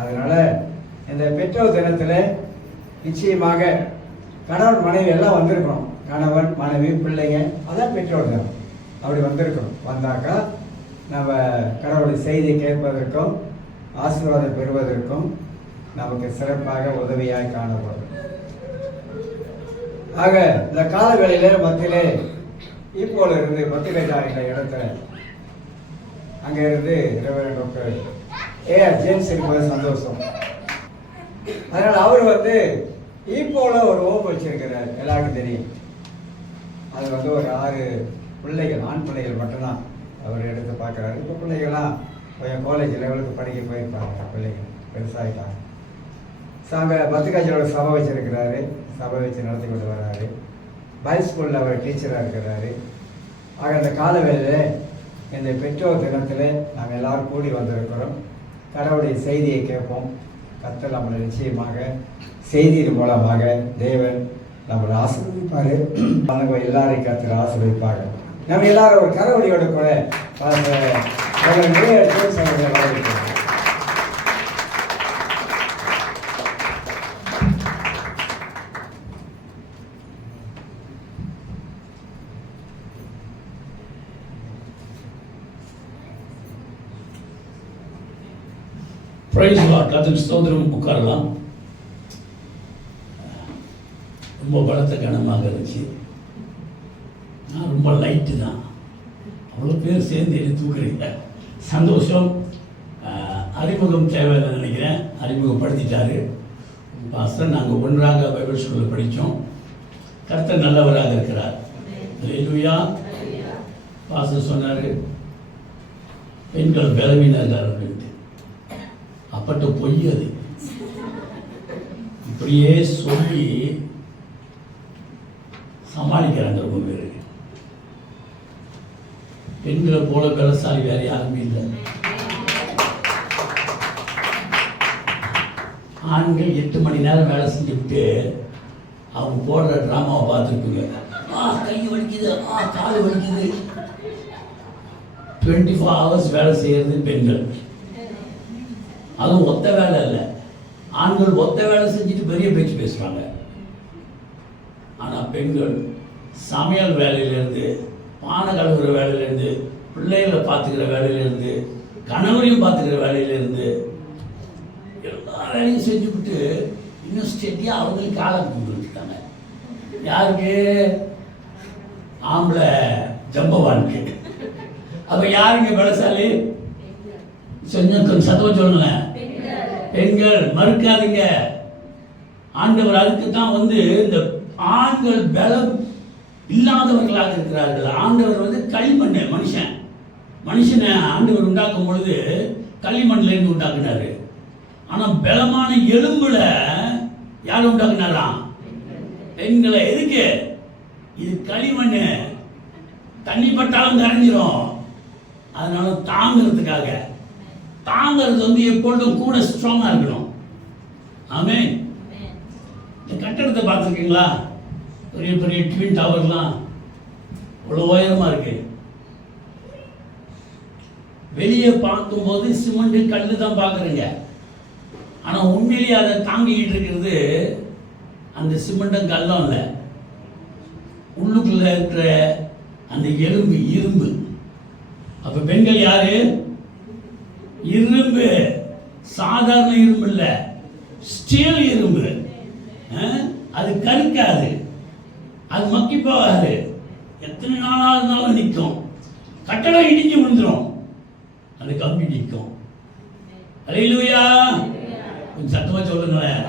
அதனால இந்த பெற்றோர் தினத்தில் நிச்சயமாக கணவன் மனைவி எல்லாம் வந்திருக்கணும். கணவன் மனைவி பிள்ளைங்க, அதான் பெற்றோர் தினம். அப்படி வந்திருக்கணும். வந்தாக்கா நம்ம கடவுளுடைய செய்தியை கேட்பதற்கும் ஆசீர்வாதம் பெறுவதற்கும் நமக்கு சிறப்பாக உதவியாக காணப்படும். ஆக இந்த காலவேளையில மத்தியிலே இப்போல இருந்து மத்தியில இடத்துல அங்க இருந்து டாக்டர் ஏஆர் ஜேம்ஸ் இருப்பது சந்தோஷம். அதனால அவர் இப்போல ஒரு ஓப்பு வச்சிருக்கிறார், எல்லாருக்கும் தெரியும். அது ஒரு 6 பிள்ளைகள், ஆண் பிள்ளைகள் மட்டும்தான் அவர் எடுத்து பார்க்குறாரு. இப்போ பிள்ளைகள்லாம் கொஞ்சம் காலேஜ் லெவலுக்கு படிக்க போயிருப்பாங்க, பிள்ளைகள் பெருசாகிட்டாங்க. ஸோ அங்கே பத்துக்காட்சியோட சபை வச்சிருக்கிறாரு, சபை வச்சு நடத்தி கொண்டு வர்றாரு. பாய்ஸ் ஸ்கூலில் அவர் டீச்சராக இருக்கிறாரு. ஆக அந்த காலவேளையில் இந்த பெற்றோர் தினத்தில் நாம் எல்லாரும் கூடி வந்திருக்கிறோம். கடவுளுடைய செய்தியை கேட்போம். கர்த்தர் நம்மளை நிச்சயமாக செய்தியின் மூலமாக தேவன் நம்மளை ஆசீர்வதிப்பார். எல்லாரையும் கர்த்தர் ஆசீர்வதிப்பாங்க. நம்ம எல்லாரும் ஒரு கரவழியோடு கூட கர்த்தருக்கு ஸ்தோத்திரம். உட்காரலாம். ரொம்ப பலத்த கனமாக இருந்துச்சு. நான் ரொம்ப லைட்டு தான், அவ்வளோ பேர் சேர்ந்து என்னை தூக்குறீங்க. சந்தோஷம். அறிமுகம் தேவைன்னு நினைக்கிறேன். அறிமுகப்படுத்திட்டாரு பாஸ்டர். நாங்கள் ஒன்றாக பைபிள் ஸ்கூலில் படித்தோம். கர்த்தர் நல்லவராக இருக்கிறார். அல்லேலூயா. பாஸ்டர் சொன்னார் பெண்கள் பலவீனர்கள் அப்படின்ட்டு. அப்பட்ட பொய் அது. இப்படியே சொல்லி சமாளிக்கிறாங்க ரொம்ப பேர். பெண்களை போல பலசாலி வேற யாருமே இல்லை. ஆண்கள் 8 மணி நேரம் வேலை செஞ்சுக்கிட்டு அவங்க போடுற ட்ராமாவை பார்த்துருப்பீங்க. கை வலிக்குது, கால் வலிக்குது. 24 hours வேலை செய்யறது பெண்கள். அதுவும் ஒத்த வேலை இல்லை. ஆண்கள் ஒத்த வேலை செஞ்சுட்டு பெரிய பேச்சு பேசுவாங்க. ஆனால் பெண்கள் சமையல் வேலையிலேருந்து, பானை கழுவுற வேலையிலேருந்து, பிள்ளைகளை பார்த்துக்கிற வேலையிலேருந்து, கணவரையும் பார்த்துக்கிற வேலையிலேருந்து எல்லா வேலையும் செஞ்சுக்கிட்டு இன்னும் ஸ்டெடியாக அவங்களுக்கு காலம் கொடுத்துருக்காங்க. யாருக்கு? ஆம்பளை ஜம்பவானுக்கு. அப்போ யாருங்க பலசாலி? கொஞ்சம் சத்தமாக சொல்லுங்களேன். பெண்கள். மறுக்காதீங்க. ஆண்டவர் அதுக்கு தான் இந்த ஆண்கள் பலம் இல்லாதவர்களாக இருக்கிறார்கள். ஆண்டவர் களிமண் மனுஷனை ஆண்டவர் உண்டாக்கும் பொழுது களிமண்ல இருந்து உண்டாக்குனாரு. ஆனா பலமான எலும்புல யாரும் உண்டாக்குனாராம்? பெண்களை. எதுக்கு? இது களிமண், தண்ணி பட்டாலும் கரைஞ்சிரும். அதனால தாங்கிறதுக்காக. தாங்கிறது எப்பொழுதும் கூட ஸ்ட்ராங்கா இருக்கணும். ஆமென். இந்த கட்டடத்தை பார்த்துருக்கீங்களா? பெரிய பெரிய ட்வின் டவர்லாம் இவ்வளோ உயரமா இருக்கு. வெளியே பார்க்கும்போது சிமெண்ட் கல்லு தான் பார்க்குறீங்க. ஆனால் உண்மையிலேயே அதை தாங்கிக்கிட்டு இருக்கிறது அந்த சிமெண்ட்டும் கல்லும் இல்லை, உள்ளுக்குள்ள இருக்கிற அந்த எலும்பு, இரும்பு. அப்ப பெண்கள் யாரு? இரும்பு. சாதாரண இரும்பு இல்லை, ஸ்டீல் இரும்பு. அது கருக்காது, அது மக்கி போகாது, எத்தனை நாளா இருந்தாலும் நிற்கும். கட்டடம் இடிஞ்சு விழுந்துரும், அது கம்பி நிற்கும். அல்லேலூயா. கொஞ்சம் சத்தமா சொல்லுங்களேன்.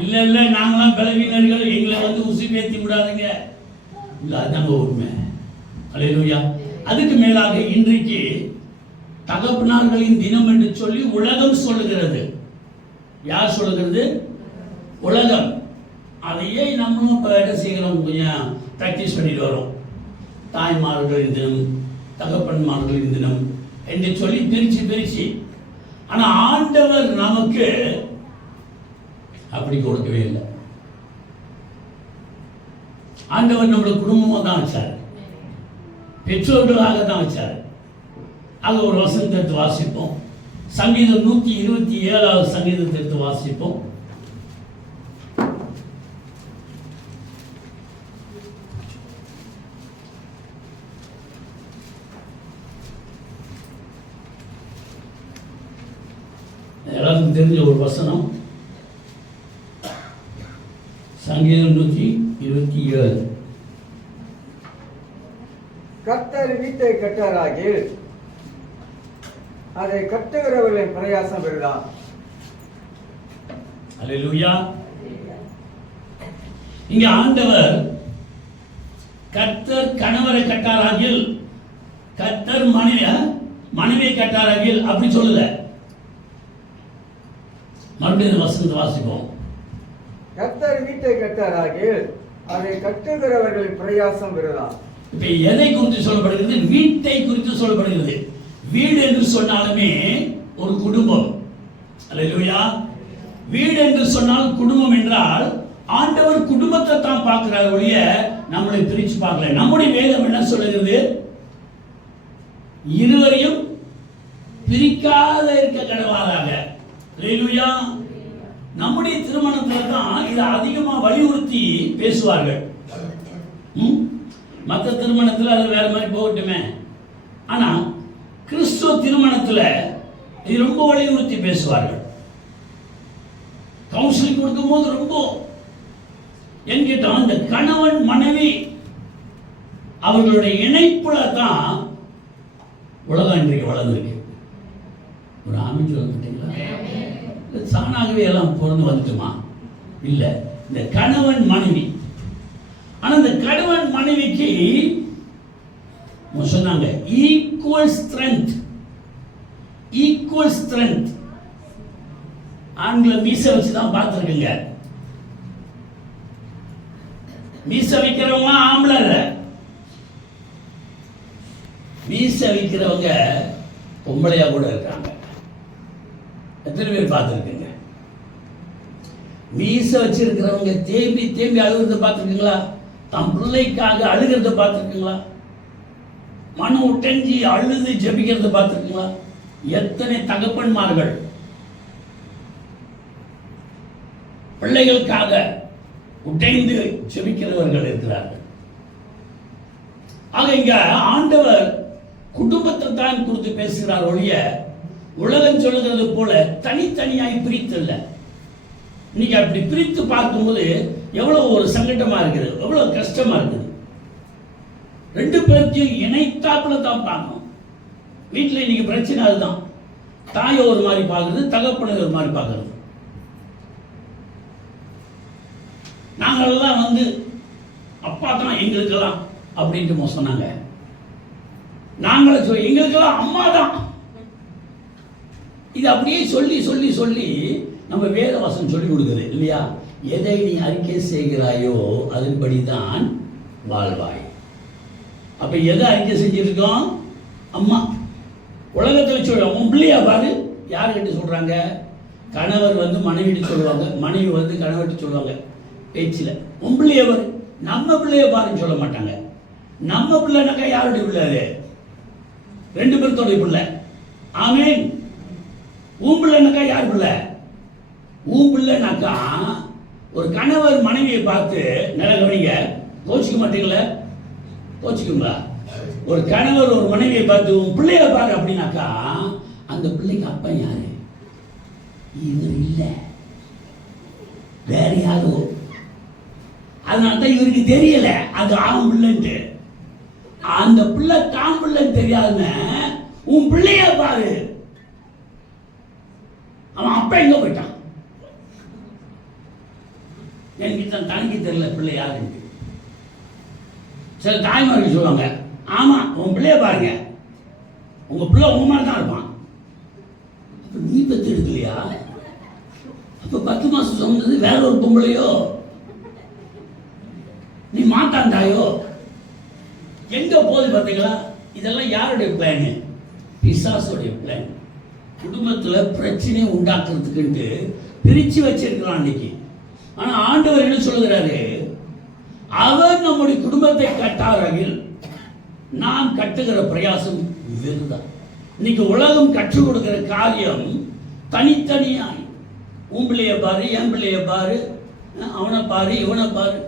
இல்ல இல்ல நாங்களாம் பலவீனர்கள், எங்களை உசுப்பேத்தி விடாதுங்க. இல்ல அதுதாங்க உண்மை. அல்லேலூயா. அதுக்கு மேலாக இன்றைக்கு தகப்பனார்களின் தினம் என்று சொல்லி உலகம் சொல்லுகிறது. யார் சொல்லுகிறது? உலகம். அதையே நம்மளும் இப்போ என்ன செய்கிறோம், கொஞ்சம் ப்ராக்டிஸ் பண்ணிட்டு வரோம். தாய்மார்களின் தினம், தகப்பன்மார்களின் தினம் என்று சொல்லி பிரிச்சு. ஆனா ஆண்டவர் நமக்கு அப்படி கொடுக்கவே இல்லை. ஆண்டவர் நம்மளோட குடும்பமாக தான் வச்சார், பெற்றோர்களாக தான் வச்சார். அது ஒரு வசனத்தை வாசிப்போம். சங்கீதம் 127 சங்கீதத்தை எடுத்து வாசிப்போம். எல்லாருக்கும் தெரிஞ்ச ஒரு வசனம். சங்கீதம் 127. கர்த்தர் வீட்டை கட்டாராகில் அதை கட்டுகிறவர்களின் பிரயாசம் பெறுதான். அல்லேலூயா. இங்க ஆண்டவர் கர்த்தர் கணவரை கட்டாராகில், கர்த்தர் மனைவியை கட்டாராகில் அப்படி சொல்லல. மறுபடியும் வசனத்தை வாசிப்போம். கர்த்தர் வீட்டை கட்டாராகில் அதை கட்டுகிறவர்களின் பிரயாசம் பெறுதான். இப்ப எதை குறித்து சொல்லப்படுகிறது? வீட்டை குறித்து சொல்லப்படுகிறது. வீடு என்று சொன்னாலுமே ஒரு குடும்பம். அல்லேலூயா. வீடு என்று சொன்னால் குடும்பம் என்றால் ஆண்டவர் குடும்பத்தை தான் பார்க்கிறார் ஒழிய நம்மளை பிரிச்சு பார்க்கல. நம்முடைய வேதம் என்ன சொல்லுகிறது? இருவரையும் பிரிக்காத இருக்க கடவாராக. அல்லேலூயா. நம்முடைய திருமணத்தில் தான் இதை அதிகமா வலியுறுத்தி பேசுவார்கள். மற்ற திருமணத்தில் அது வேற மாதிரி போகட்டுமே. ஆனா கிறிஸ்துவ திருமணத்தில் இது ரொம்ப வலியுறுத்தி பேசுவார்கள். கவுன்சிலிங் கொடுக்கும் போது ரொம்ப என்கிட்ட அந்த கணவன் மனைவி அவர்களுடைய இணைப்புல தான் உலகம் இன்றைக்கு வளர்ந்துருக்கு. ஒரு ஆமின் சொல்லப்பட்டீங்களா? சாணாகவே எல்லாம் பிறந்து வந்துட்டுமா? இல்ல, இந்த கணவன் மனைவி. ஆனா இந்த கணவன் மனைவிக்கு சொன்னாங்க ஈக்குவல் ஸ்ட்ரென்த். ஆண்களை மீச வச்சுதான் பார்த்துருக்குங்க. மீச வைக்கிறவங்க ஆம்பளை இல்ல, மீச வைக்கிறவங்க பொம்பளையா கூட இருக்காங்க. எத்தனை பேர் பார்த்துருக்குங்க? மீச வச்சிருக்கிறவங்க தேம்பி தேம்பி அழுகிறத பார்த்துருக்கீங்களா? தம் பிள்ளைக்காக அழுகிறத பார்த்துருக்கீங்களா? மனம் உடைஞ்சி அழுது ஜெபிக்கிறத பார்த்துருக்கீங்களா? எத்தனை தகப்பன்மார்கள் பிள்ளைகளுக்காக உடைந்து ஜெபிக்கிறவர்கள் இருக்கிறார்கள். ஆக இங்க ஆண்டவர் குடும்பத்தை தான் குறித்து பேசுகிறார் ஒழிய உலகம் சொல்லுகிறது போல தனித்தனியாய் பிரித்து இல்லை. இன்னைக்கு அப்படி பிரித்து பார்க்கும்போது எவ்வளவு ஒரு சங்கடமா இருக்குது, எவ்வளவு கஷ்டமா இருக்குது. ரெண்டு பேர்த்தையும் இணைத்தாப்புல தான் பார்க்கணும். வீட்டில் இன்னைக்கு பிரச்சனை அதுதான். தாயை ஒரு மாதிரி பார்க்கறது, தகப்பனை ஒரு மாதிரி பார்க்கறது. நாங்கள்லாம் அப்பா தான் எங்களுக்கெல்லாம் அப்படின்ட்டு சொன்னாங்க. நாங்கள எங்களுக்கெல்லாம் அம்மா தான். இது அப்படியே சொல்லி சொல்லி சொல்லி நம்ம வேதவசனம் சொல்லி கொடுக்குது இல்லையா? எதை நீ அறிக்கை செய்கிறாயோ அதன்படிதான் வாழ்வாய். அப்ப எதை அறிக்கை செஞ்சிருக்கோம்? அம்மா. உலகத்தில் சொல்லுவாங்க உன் பிள்ளையா பாரு. யாருக்கிட்ட சொல்றாங்க? கணவர் மனைவிட்டு சொல்லுவாங்க, மனைவி கணவர்கிட்ட சொல்லுவாங்க பேச்சில். உன் பிள்ளைய பாரு. நம்ம பிள்ளைய பாருன்னு சொல்ல மாட்டாங்க. நம்ம பிள்ளைனாக்கா யாருடைய பிள்ளை? அது ரெண்டு பேர்த்தோடைய பிள்ளை. ஆமீன். உன் பிள்ளைனாக்கா யார் பிள்ளை? உன் பிள்ளைனாக்கா ஒரு கணவர் மனைவியை பார்த்து நல்லா கவனிங்க. கோச்சிக்க மாட்டீங்களா? கோச்சிக்குங்களா? ஒரு கணவர் ஒரு மனைவியை பார்த்து உன் பிள்ளைய பாரு அப்படின்னாக்கா அந்த பிள்ளைக்கு அப்பா யாரு? இவர் இல்லை, வேற யாரோ. அதனால்தான் இவருக்கு தெரியல அது ஆண் பிள்ளைன்ட்டு. அந்த பிள்ளை தான் பிள்ளைன்னு தெரியாதுன்னு உன் பிள்ளைய பாரு. அவன் அப்பா எங்க போயிட்டான்? என்கிட்ட தனக்கு தெரியல பிள்ளை யாருன்னு. சில தாய்மார்கள் சொல்லுவாங்க, ஆமா உன் பிள்ளைய பாருங்க, உங்க பிள்ளை உங்க மாதிரி தான் இருப்பான். நீ பத்து எடுக்கலையா? அப்ப 10 மாசம் சொன்னது வேற ஒரு பொம்பளையோ? நீ மாட்டாண்டாயோ? எங்க போகுது பார்த்தீங்களா? இதெல்லாம் யாருடைய பிளான்? பிசாசுடைய பிளான். குடும்பத்துல பிரச்சனையை உண்டாக்குறதுக்கு பிரிச்சு வச்சிருக்கிறான் இன்னைக்கு. ஆனா ஆண்டவர் என்ன சொல்லுகிறாரு? அவர் நம்முடைய குடும்பத்தை கட்டாரவில் நான் கட்டுகிற பிரயாசம் வெறுதான். இன்னைக்கு உலகம் கற்றுக் கொடுக்கிற காரியம் தனித்தனியாய், உன் பிள்ளைய பாரு, என் பிள்ளைய பாரு, அவனை பாரு, இவனை பாரு.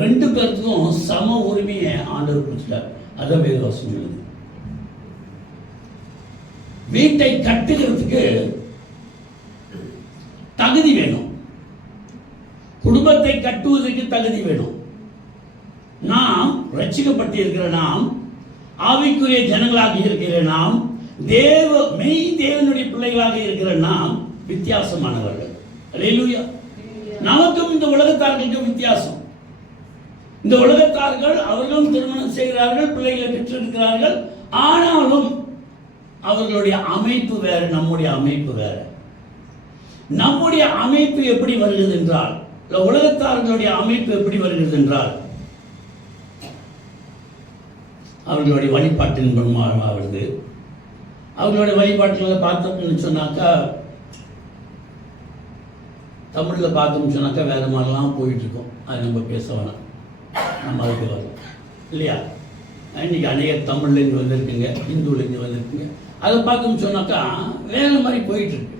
ரெண்டு பேருக்கும் சம உரிமையை ஆண்டவர் கொடுத்துட்டார். அதான் வேதவாசம் சொல்லுது. வீட்டை கட்டுகிறதுக்கு தகுதி வேணும், குடும்பத்தை கட்டுவதற்கு தகுதி வேணும். நாம் ரட்சிக்கப்பட்டிருக்கிற நாம், ஆவிக்குரிய ஜனங்களாக இருக்கிற நாம், மெய் தேவனுடைய பிள்ளைகளாக இருக்கிற நாம் வித்தியாசமானவர்கள். அல்லேலூயா. நமக்கும் இந்த உலகத்தார்களுக்கும் வித்தியாசம். இந்த உலகத்தார்கள் அவர்களும் திருமணம் செய்கிறார்கள், பிள்ளைகளை பெற்றிருக்கிறார்கள். ஆனாலும் அவர்களுடைய அமைப்பு வேறு, நம்முடைய அமைப்பு வேறு. நம்முடைய அமைப்பு எப்படி வருகிறது என்றால், உலகத்தார்களுடைய அமைப்பு எப்படி வருகிறது என்றால், அவர்களுடைய வழிபாட்டின் மூலமாக வருது. அவர்களுடைய வழிபாட்டில் பார்த்தோம்னு சொன்னாக்கா, தமிழில் பார்த்தோம்னு சொன்னாக்கா வேறு மாதிரிலாம் போயிட்டுருக்கோம். அது நம்ம பேச வேணாம், நம்ம அதுக்கு வரும் இல்லையா. இன்றைக்கி அநேக தமிழ்லேருந்து வந்திருக்குங்க, ஹிந்துலேருந்து வந்திருக்குங்க. அதை பார்த்தோம்னு சொன்னாக்கா வேறு மாதிரி போயிட்டுருக்கு.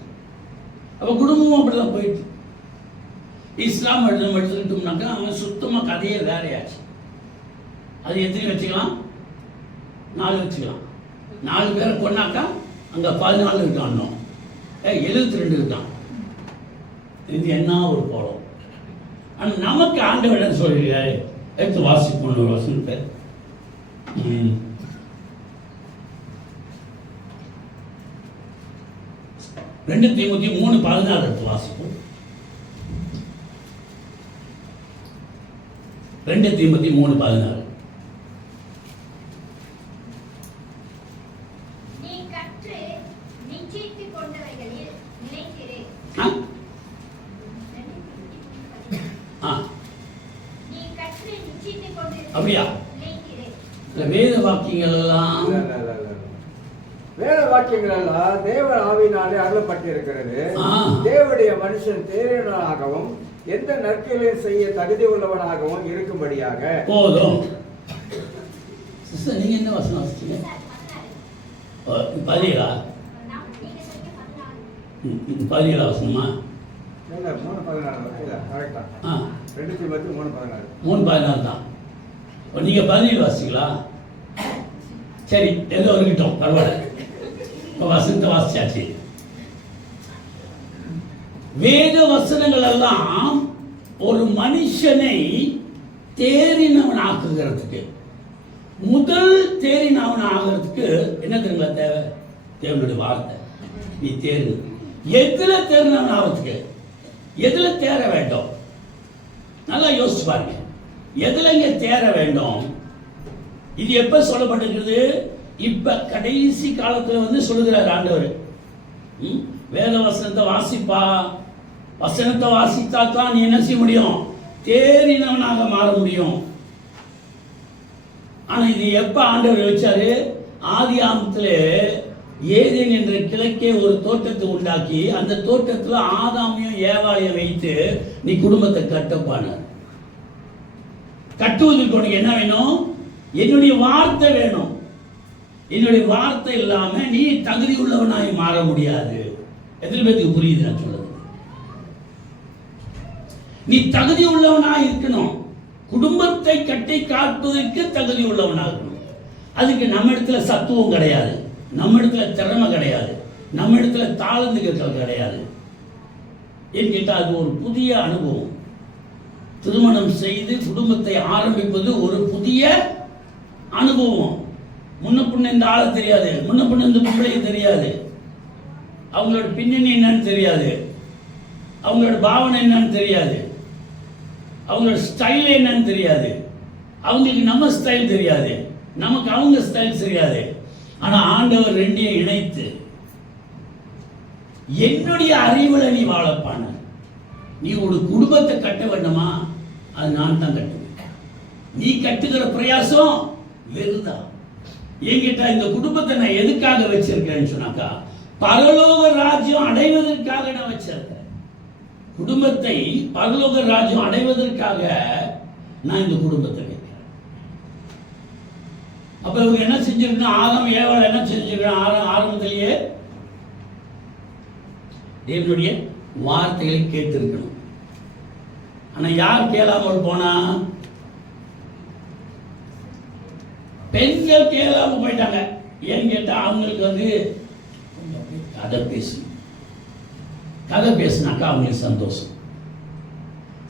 அப்போ குடும்பமும் அப்படி தான் போயிட்டு. இஸ்லாம் எடுத்துக்கிட்டோம்னாக்கா சுத்தமாக கதையே வேறையாச்சு. அது எத்தனை வச்சுக்கலாம்? 4 வச்சுக்கலாம். 4 பேரை கொண்டாக்கா அங்கே 14 இருக்கான், இன்னும் 72 இருக்கான். இது என்ன ஒரு கோலம். ஆனால் நமக்கு ஆண்டவர் என்ன சொல்கிறாரு? எடுத்து வாசிப்போம் ஒரு வசனத்தை. 2 தீமோத்தேயு 3:14 எடுத்து வாசிப்போம். 2 தீமோத்தேயு 3:14. அப்படியா? வேத வாக்கியங்கள் எல்லாம் வேத வாக்கியங்கள் எல்லாம் தேவ ஆவியினாலே அருளப்பட்டிருக்கிறது. தேவனுடைய மனுஷன் தேறினவனாகவும் எந்த நற்கிரையும் செய்ய தகுதி உள்ளவனாகவும் இருக்கும்படியாக. போதும். நீங்க என்ன வசனம் வாசிச்சீங்க? 17 வசனமா? 3:14 தான். நீங்க 17 வாசிங்களா? சரி, ஏதோ இருக்கட்டும், பரவாயில்ல. இப்போ வசனத்தை வாசிச்சாச்சு. வேத வசனங்கள் எல்லாம் ஒரு மனுஷனை தேறினவன் ஆக்குகிறதுக்கு, முதல் தேறினவன் ஆகிறதுக்கு என்ன தெரியுமா தேவை? தேவனுடைய வார்த்தை. நீ தேர்வு எதுல தேறினவன் ஆகிறதுக்கு, எதுல தேர வேண்டும்? நல்லா யோசிச்சு பாருங்க. எதுல இங்க தேர வேண்டும்? இது எப்ப சொல்லப்பட்டிருக்கிறது? இப்ப கடைசி காலத்துல சொல்லுகிறார் ஆண்டவர். வேத வசனத்தை வாசிப்பா, வசனத்தை வாசித்தா தான் நீ என்ன செய்ய முடியும்? தேறினவனாக மாற முடியும். ஆனா இது எப்ப ஆண்டவர் வச்சாரு? ஆதியாகமத்திலே ஏதேன் என்ற கிழக்கே ஒரு தோட்டத்தை உண்டாக்கி, அந்த தோட்டத்துல ஆதாமையும் ஏவாளையும் வைத்து நீ குடும்பத்தை கட்டப்பானார். கட்டுவதற்கு உனக்கு என்ன வேணும்? என்னுடைய வார்த்தை வேணும். என்னுடைய வார்த்தை இல்லாம நீ தகுதி உள்ளவனாய் மாற முடியாது. எத்தனை பேருக்கு புரியுது நான் சொல்றது? நீ தகுதி உள்ளவனாய் இருக்கணும். குடும்பத்தை கட்டி காட்டுவதற்கு தகுதி உள்ளவனாக இருக்கணும். அதுக்கு நம்ம இடத்துல சத்துவம் கிடையாது, நம்ம இடத்துல திறமை கிடையாது, நம்ம இடத்துல தாளந்துகள் கிடையாது. ஏன்னு கேட்டா அது ஒரு புதிய அனுபவம். திருமணம் செய்து குடும்பத்தை ஆரம்பிப்பது ஒரு புதிய அனுபவம். முன்ன பின்ன இந்த ஆளை தெரியாது, முன்ன பின்ன இந்த பிள்ளைய தெரியாது, அவங்களோட பின்னணி என்னன்னு தெரியாது, அவங்களோட பாவனை என்னன்னு தெரியாது, அவங்களோட ஸ்டைல் என்னன்னு தெரியாது, அவங்களுக்கு நம்ம ஸ்டைல் தெரியாது, நமக்கு அவங்க ஸ்டைல் தெரியாது. ஆனா ஆண்டவர் ரெண்டையும் இணைத்து என்னுடைய அறிவுல நீ வாழப்பான. நீ ஒரு குடும்பத்தை கட்ட வேண்டுமா? அது நான் தான் கட்டுவேன். நீ கட்டுகிற பிரயாசம் வெறுதான். என்கிட்ட இந்த குடும்பத்தை நான் எதுக்காக வச்சிருக்கேன்னு சொன்னாக்கா, பரலோக ராஜ்யம் அடைவதற்காக நான் வச்சிருக்கேன். குடும்பத்தை பரலோக ராஜ்யம் அடைவதற்காக நான் இந்த குடும்பத்தை வைக்கிறேன். அப்ப இவங்க என்ன செஞ்சிருக்கணும்? ஆதாம் ஏவாள் என்ன செஞ்சிருக்கணும்? ஆரம்பத்திலேயே தேவனுடைய வார்த்தைகளை கேட்டிருக்கணும். ஆனா யார் கேளாமல் போனா? பெண்கள் கேளாம போயிட்டாங்க. ஏன்னு கேட்டா அவங்களுக்கு கதை பேசினாக்கா அவங்களுக்கு சந்தோஷம்.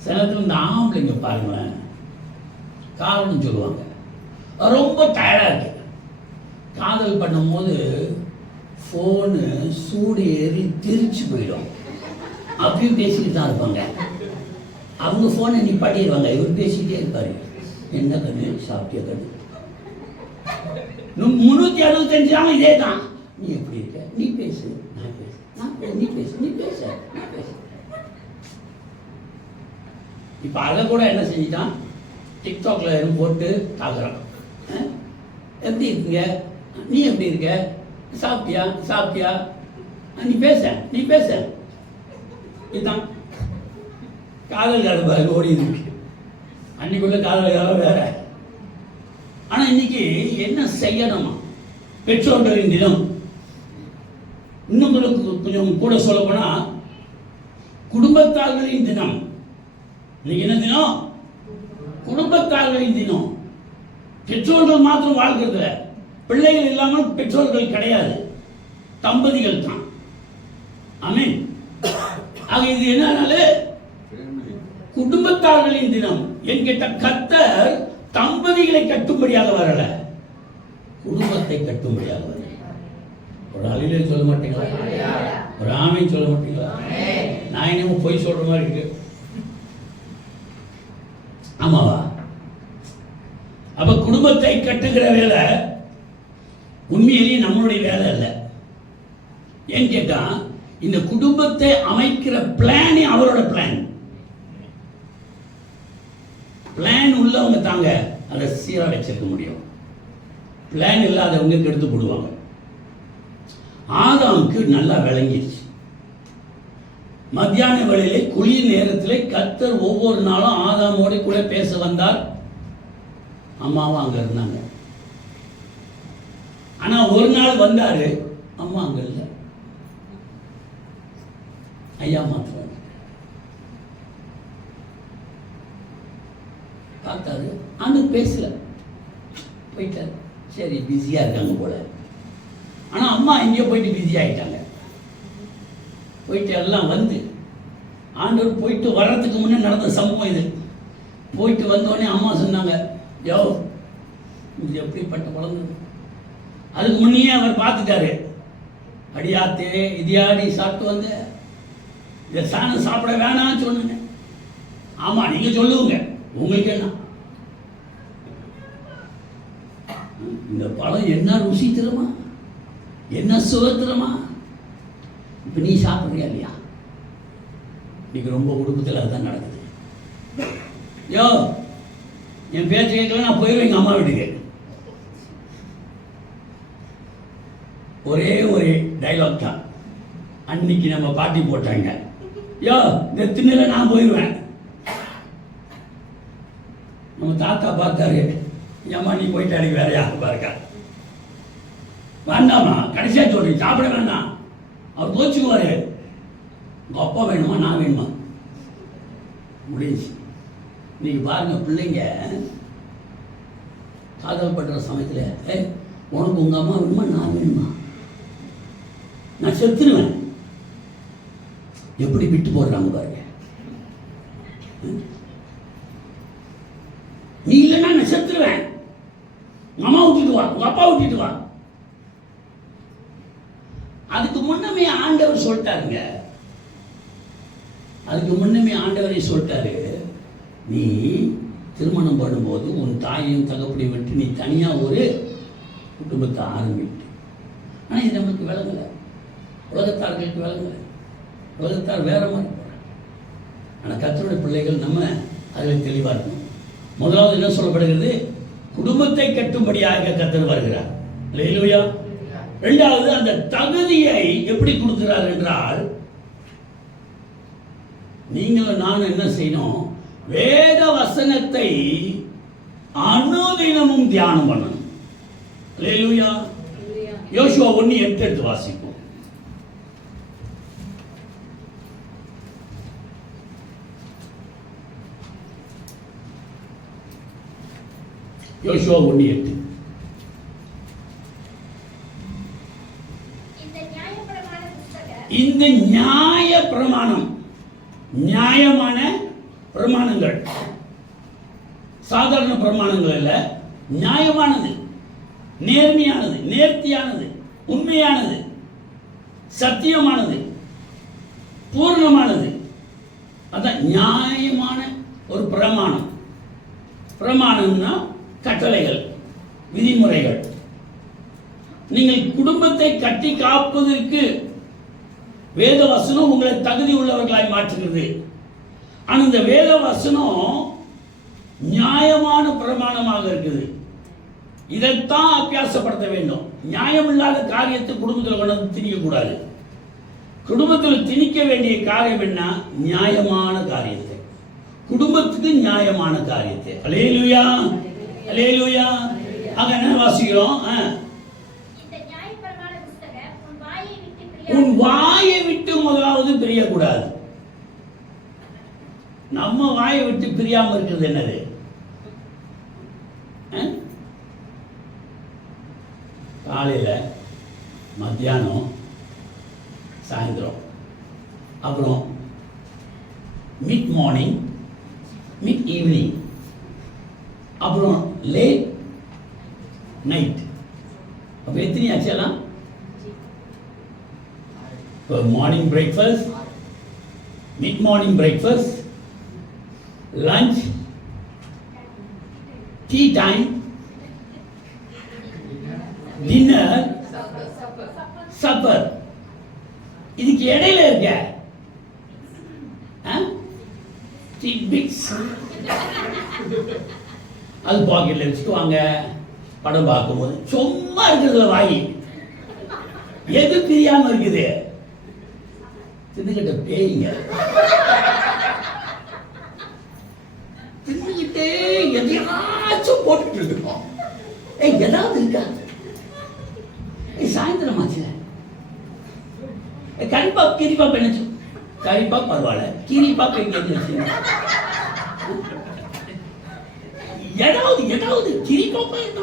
சில நேரத்தில் இந்த ஆம்பளைங்க பாருங்களேன், காரணம் சொல்லுவாங்க, ரொம்ப டயர்டா இருக்கு. காதல் பண்ணும் போது போனு சூடு ஏறி திரிச்சு போயிடும். அப்படியும் பேசிக்கிட்டு தான் இருப்பாங்க. அவங்க போனை நீ பாட்டிடுவாங்க, இவர் பேசிக்கிட்டே இருப்பாரு. என்ன கண்ணு சாப்பிட்டிய கண்ணு, 365 நாள் இதே தான். நீ எப்படி இருக்க, நீ பேசு, நான் பேசு, நீ பேசு, நீ பேச, நீ பேசு. இப்ப அதை கூட என்ன செஞ்சுட்டான்? டிக்டாக்ல போட்டு தாக்குறான். எப்படி இருக்கீங்க, நீ எப்படி இருக்க, சாப்பிட்டியா சாப்பிட்டியா, நீ பேச, நீ பேச. இதுதான் காதல் கலப்பாரு ஓடி இருக்கு. அன்னைக்குள்ள காதல் கலவை வேற. ஆனா இன்னைக்கு என்ன செய்யணுமா? பெற்றோர்களின் தினம். இன்னும் கொஞ்சம் கூட சொல்ல போனா குடும்பத்தார்களின் தினம். இன்னைக்கு என்ன தினம்? குடும்பத்தார்களின் தினம். பெற்றோர்கள் மாத்திரம் வாழ்கிறது, பிள்ளைகள் இல்லாமல் பெற்றோர்கள் கிடையாது, தம்பதிகள் தான். ஆமென். ஆக இது என்ன? குடும்பத்தார்களின் தினம். என்கிட்ட கர்த்தர் தம்பதிகளை கட்டும்படியாக வரல, குடும்பத்தை கட்டும்படியாக வரல. ஒரு அழிலே சொல்ல மாட்டீங்களா? ஒரு ஆமையும் சொல்ல மாட்டீங்களா? நான் என்னமோ பொய் சொல்ற மாதிரி இருக்கு. ஆமாவா? அப்ப குடும்பத்தை கட்டுகிற வேலை உண்மையிலேயே நம்மளுடைய வேலை அல்ல. ஏன்னு கேட்டா இந்த குடும்பத்தை அமைக்கிற பிளானே அவரோட பிளான். பிளான் உள்ளவங்க தாங்க அதை சீரா வச்சிருக்க முடியும். பிளான் இல்லாதவங்க கெடுத்து போடுவாங்க. ஆதாமுக்கு நல்லா விளங்கிடுச்சு. மத்தியான வேளையிலே குளிர் நேரத்திலே கர்த்தர் ஒவ்வொரு நாளும் ஆதாமோட கூட பேச வந்தார். அம்மாவும் அங்க இருந்தாங்க. ஆனா ஒரு நாள் வந்தாரு, அம்மா அங்க இல்லை, ஐயா மாத்திரம் பார்த்தாரு. அங்க பேசல, போயிட்டாரு. சரி பிஸியா இருக்காங்க போல. ஆனா அம்மா எங்கேயோ போயிட்டு பிஸி ஆயிட்டாங்க. போயிட்டு எல்லாம் வந்து ஆண்டவர் போயிட்டு வர்றதுக்கு முன்னே நடந்த சம்பவம் இது. போயிட்டு வந்தோடனே அம்மா சொன்னாங்க, யோ இது எப்படிப்பட்ட குழந்தை. அதுக்கு முன்னையே அவர் பார்த்துட்டாரு. அடியாத்தே இடியாடி சாப்பிட்டு வந்த, இதை சாணம் சாப்பிட வேணாம்னு சொன்ன. ஆமா நீங்க சொல்லுவீங்க, உங்களுக்கு என்ன? இந்த பழம் என்ன ருசி தருமா, என்ன சுகத்திரமா? இப்ப நீ சாப்பிடுறியா இல்லையா? இன்னைக்கு ரொம்ப குடும்பத்தில் அதுதான் நடக்குது. யோ என் பேச்சு கேட்கல, நான் போயிடுவேன் எங்க அம்மா வீட்டுக்கு. ஒரே ஒரு டைலாக் தான் அன்னைக்கு நம்ம பாட்டி போட்டாங்க. யோ இந்த திண்ணில நான் போயிடுவேன். நம்ம தாத்தா பார்த்தாரு, அம்மா நீ போயிட்டு அன்னைக்கு வேற யாரும் பாருக்கா வேண்டாமா, கடைசியா சொல்றீங்க சாப்பிட வேண்டாம். அவர் கோச்சுக்குவாரு. உங்க அப்பா வேணுமா நான் வேணுமா? முடிஞ்சு. இன்னைக்கு பாருங்க பிள்ளைங்க காதல் பண்ற சமயத்துல, உனக்கு உங்க அம்மா வேணுமா நான் வேணுமா? நான் செத்துருவேன். எப்படி விட்டு போடுறாங்க பாருங்க. நீ இல்லைன்னா நான் செத்துருவேன். உங்க அம்மா விட்டுட்டு வா, உங்க அப்பா விட்டுட்டு வா. அதுக்கு முன்னமே ஆண்டவர் சொல்லிட்டாருங்க. அதுக்கு முன்னமே ஆண்டவரை சொல்லிட்டாரு, நீ திருமணம் பண்ணும்போது உன் தாயையும் தகப்பனையும் விட்டு நீ தனியா ஒரு குடும்பத்தை ஆரம்பிட்டு. ஆனா இது நமக்கு விளங்கல, உலகத்தார்களுக்கு விளங்கல. உலகத்தார் வேற மாதிரி போறாங்க. ஆனா கர்த்தருடைய பிள்ளைகள் நம்ம அதில் தெளிவா இருக்கணும். முதலாவது என்ன சொல்லப்படுகிறது? குடும்பத்தை கட்டும்படியாக கர்த்தர் வருகிறார். அல்லேலூயா. இரண்டாவது அந்த தகுதியை எப்படி கொடுக்கிறார் என்றால், நீங்களும் நானும் என்ன செய்யணும்? வேத வசனத்தை அனுதினமும் தியானம் பண்ணணும். அல்லேலூயா. யோசுவா 1:8 எடுத்து வாசிப்போம். யோசுவா 1:8. இந்த நியாய பிரமாணம், நியாயமான பிரமாணங்கள், சாதாரண பிரமாணங்கள் அல்ல, நியாயமானது, நேர்மையானது, நேர்த்தியானது, உண்மையானது, சத்தியமானது, பூர்ணமானது. அதான் நியாயமான ஒரு பிரமாணம். பிரமாணம்னா கட்டளைகள், விதிமுறைகள். நீங்கள் குடும்பத்தை கட்டி காப்பதற்கு வேத வசனம் உங்களை தகுதி உள்ளவர்களாய் மாற்றுகிறது. ஆனால் இந்த வேத வசனம் நியாயமான பிரமாணமாக இருக்குது. இதைத்தான் அபியாசப்படுத்த வேண்டும். நியாயம் இல்லாத காரியத்தை குடும்பத்தில் கொண்டு வந்து திணிக்கக்கூடாது. குடும்பத்தில் திணிக்க வேண்டிய காரியம் என்ன? நியாயமான காரியத்தை, குடும்பத்துக்கு நியாயமான காரியத்தை. அல்லேலூயா, அல்லேலூயா. ஆக என்ன வாசிக்கிறோம்? உன் வாயை விட்டு முதலாவது பிரியக்கூடாது. நம்ம வாயை விட்டு பிரியாம இருக்கிறது என்னது? காலையில, மத்தியானம், சாயந்தரம், அப்புறம் மிட் மார்னிங், மிட் ஈவினிங், அப்புறம் லேட் நைட். அப்ப எத்தனை ஆச்செல்லாம்? Morning breakfast, mid morning breakfast, lunch, tea time, dinner, supper. இதுக்கு இடையில இருக்க அது பாக்கெட்ல வச்சுக்குவாங்க. படம் பார்க்கும்போது சும்மா இருக்கிறதுல வாயி எது பிரியாம இருக்குது? தின்னுகிட்ட பேய்ங்க, தின்னுகிட்டே எதையாச்சும் போட்டுட்டு இருக்கோம். ஏதாவது இருக்கா? சாயந்தரம் ஆச்சுல, கரிப்பாப் கிரிப்பாப் என்ன? கரிப்பாப் பரவாயில்ல, கிரிப்பாப் எங்க? ஏதாவது கிரிப்பாப்பா என்ன?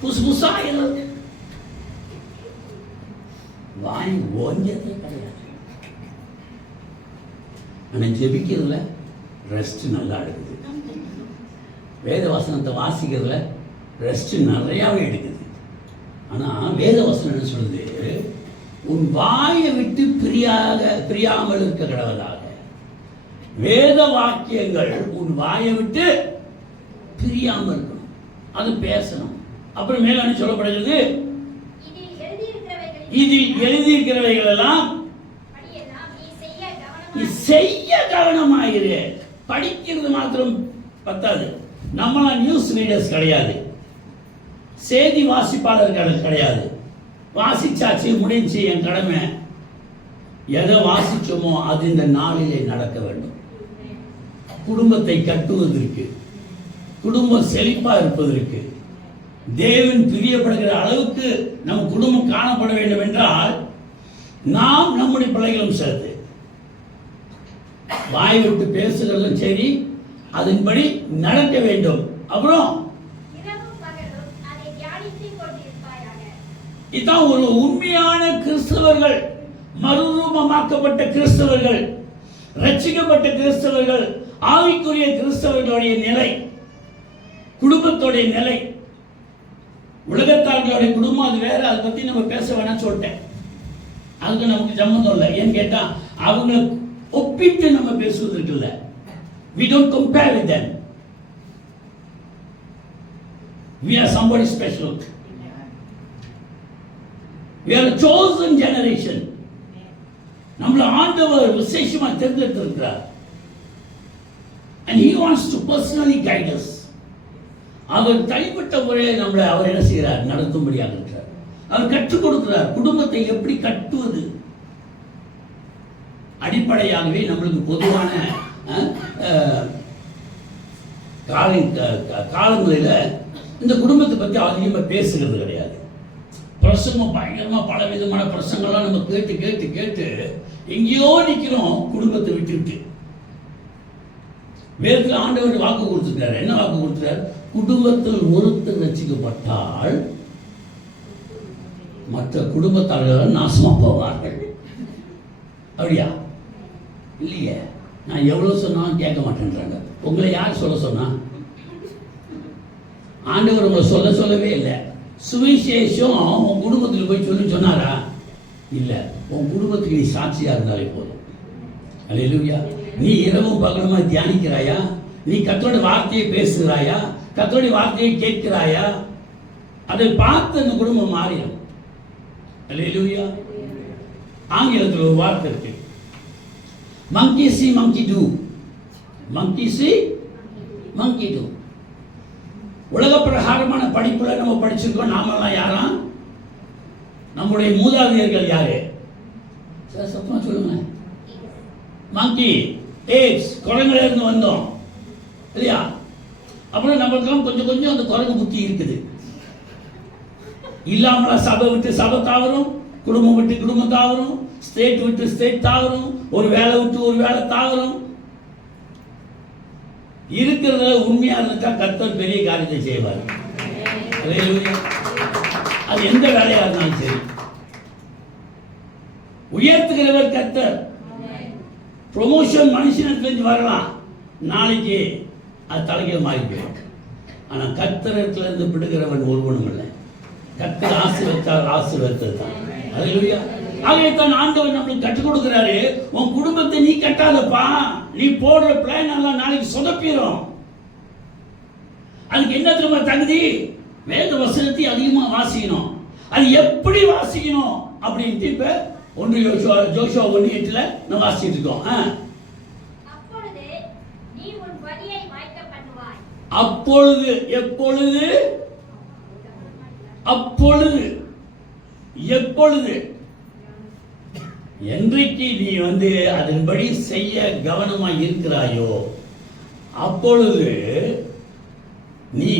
புதுசு புதுசா ஏதாவது வாய் ஓஞ்சதே கிடையாது. ஆனா ஜெபிக்கிறதுல ரெஸ்ட் நல்லா எடுக்குது. வேத வசனத்தை வாசிக்கிறதுல ரெஸ்ட் நிறையாவே எடுக்குது. ஆனா வேத வசனம் என்ன சொல்லுது? உன் வாயை விட்டு பிரியாமல் இருக்க கடவுளாக. வேத வாக்கியங்கள் உன் வாயை விட்டு பிரியாமல் இருக்கணும், அது பேசணும். அப்புறம் மேல என்ன சொல்லப்படுகிறது? இதில் எழுதியிருக்கிறவைகள் எல்லாம் செய்ய கவனமாயிரு. படிக்கிறது மாத்திரம் பத்தாது. நம்மளாம் நியூஸ் ரீடர்ஸ் கிடையாது, செய்தி வாசிப்பாளர்கள் கிடையாது. வாசிச்சாச்சு, முடிஞ்சு, என் கடமை. எதை வாசிச்சோமோ அது இந்த நாளிலே நடக்க வேண்டும். குடும்பத்தை கட்டுவதற்கு, குடும்பம் செழிப்பா இருப்பதற்கு, தேவன் பிரியப்படுகிற அளவுக்கு நம் குடும்பம் காணப்பட வேண்டும் என்றால் நாம் நம்முடைய பிள்ளைகளும் சேர்த்து வாய் விட்டு பேசுகிறதும் சரி, அதன்படி நடக்க வேண்டும். அப்புறம் இதான் ஒரு உண்மையான கிறிஸ்தவர்கள், மறுரூபமாக்கப்பட்ட கிறிஸ்தவர்கள், ரட்சிக்கப்பட்ட கிறிஸ்தவர்கள், ஆவிக்குரிய கிறிஸ்தவர்களுடைய நிலை, குடும்பத்துடைய நிலை. உலகத்தார்களுடைய குடும்பம் அது வேற, அதை பத்தி நம்ம பேச வேணாம் சொல்லிட்டேன். அதுக்கு நமக்கு சம்பந்தம் இல்லை. ஏன்னு கேட்டா அவங்களை ஒப்பிட்டு நம்ம பேசுவதற்கு இல்லை. We don't compare with them. We are somebody special. We are a chosen generation. நம்மள ஆண்டவர் விசேஷமா தேர்ந்தெடுத்திருக்கிறார். And he wants to personally guide us. அவர் தனிப்பட்ட முறையில் நம்மளை அவர் என்ன செய்கிறார்? நடத்தும்படியாக இருக்கிறார். அவர் கற்றுக் கொடுக்கிறார் குடும்பத்தை எப்படி கட்டுவது. அடிப்படையாகவே நம்மளுக்கு பொதுவான காலங்களில் இந்த குடும்பத்தை பற்றி அதிகமாக பேசுகிறது கிடையாது. பிரசங்கம் பயங்கரமாக பல விதமான பிரசங்கள்லாம் நம்ம கேட்டு கேட்டு கேட்டு எங்கேயோ நிற்கிறோம் குடும்பத்தை விட்டுவிட்டு. வேதத்தில் ஆண்டவர் வாக்கு கொடுத்துட்டாரு. என்ன வாக்கு கொடுத்துட்டார்? குடும்பத்தில் ஒருத்தர் ரட்சிக்கப்பட்டால் மற்ற குடும்பத்தார்கள் நாசமா போவார்கள். அப்படியா? இல்லையே. நான் எவ்வளவு சொன்னாலும் கேட்க மாட்டேன்றாங்க. உங்களை யார் சொல்ல சொன்னா? ஆண்டவர் உங்களை சொல்லவே இல்லை. சுவிசேஷம் உன் குடும்பத்தில் போய் சொன்னாரா? இல்லை. உன் குடும்பத்துக்கு நீ சாட்சியா இருந்தாலே போதும். அல்லேலூயா. நீ இரவும் பகலுமா தியானிக்கிறாயா? நீ கர்த்தருடைய வார்த்தையை பேசுகிறாயா? கர்த்தருடைய வார்த்தையை கேட்கிறாயா? அதை பார்த்து அந்த குடும்பம் மாறிடும். அல்லேலூயா. ஆங்கிலத்தில் ஒரு வார்த்தை இருக்கு, monkey see monkey do. monkey see monkey do. உலக பிரகாரமான படிப்புல நம்ம படிச்சிருக்கோம். நாமெல்லாம் யாரா? நம்முடைய மூதாதையர்கள் யாரு? சத்தமா சொல்லுங்க. மங்கி, ஏப்ஸ், குரங்குல இருந்து வந்தோம் இல்லையா? அப்புறம் நம்மளுக்கெல்லாம் கொஞ்சம் கொஞ்சம் அந்த குரங்கு புத்தி இருக்குது. இல்லாமல சபை விட்டு சபை தாவரும், குடும்பம் விட்டு குடும்பம் தாவரும், ஸ்டேட் விட்டு ஸ்டேட் தாவரும், ஒரு வேலை விட்டு ஒரு வேலை தாவரும். இருக்கிறதுல உண்மையா இருந்தா கர்த்தர் பெரிய காரியத்தை செய்வார். அது எந்த வேலையா இருந்தாலும் சரி, உயர்த்துகிறவர் கர்த்தர். ப்ரொமோஷன் மனுஷனிடத்துல வரலாம், நாளைக்கு அது தலைகீழ மாறி போயிடும். ஆனா கர்த்தரிடத்துல இருந்து பிடுகிறவன் ஒருவனும் இல்லை. கர்த்தர் ஆசீர்வதித்தால் ஆசீர்வதித்தது தான். அல்லேலூயா. ஆகவே தான் ஆண்டவர் நம்மளுக்கு கற்றுக் கொடுக்கிறாரு, உன் குடும்பத்தை நீ கட்டாதப்பா, நீ போடுற பிளான் எல்லாம் நாளைக்கு சொதப்பிடும். அதுக்கு என்ன திரும்ப தகுதி? வேத வசனத்தை அதிகமா வாசிக்கணும். அது எப்படி வாசிக்கணும் அப்படின்ட்டு இப்ப 1 யோசுவா 1:8 நம்ம வாசிட்டு இருக்கோம். அப்பொழுது எப்பொழுது? அப்பொழுது எப்பொழுது? என்றைக்கு நீ அதன்படி செய்ய கவனமா இருக்கிறாயோ அப்பொழுது நீ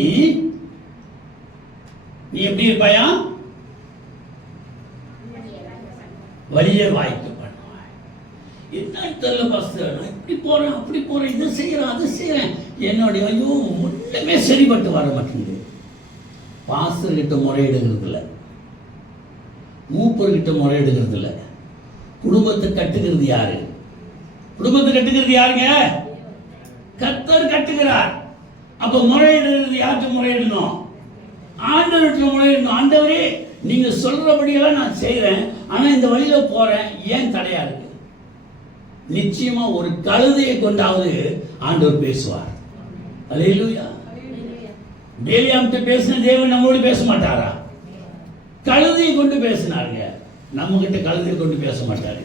எப்படி இருப்பாயா? வலிய வாய்க்கு பண்ணுவாய். என்ன தெரியல பாஸ்டர், நான் இப்படி போறேன் அப்படி போறேன், இதை செய்யறேன் அதை செய்யறேன், என்னுடைய ஐயோ ஒண்ணுமே சரிபட்டு வர மாட்டேங்குது. பாஸ்டர் கிட்ட முறையிடுகிறது இல்லை, மூப்பர்கிட்ட முறையிடுகிறது இல்லை. குடும்பத்தை கட்டுகிறது யாரு? குடும்பத்தை கட்டுகிறது யாருங்க? கர்த்தர் கட்டுகிறார். அப்ப முறையிடுறது யார்கிட்ட முறையிடணும்? ஆண்டவர்கிட்ட முறையிடணும். ஆண்டவரே, நீங்க சொல்றபடியெல்லாம் நான் செய்யறேன், ஆனா இந்த வழியில போறேன், ஏன் தடையா இருக்கு? நிச்சயமா ஒரு கழுதையை கொண்டாவது ஆண்டவர் பேசுவார். அல்லேலூயா. பேலியாம்கிட்ட பேசின தேவன் நம்மோடு பேச மாட்டாரா? கழுதையை கொண்டு பேசினாருங்க. நம்ம கிட்ட கழுதையை கொண்டு பேச மாட்டாரு.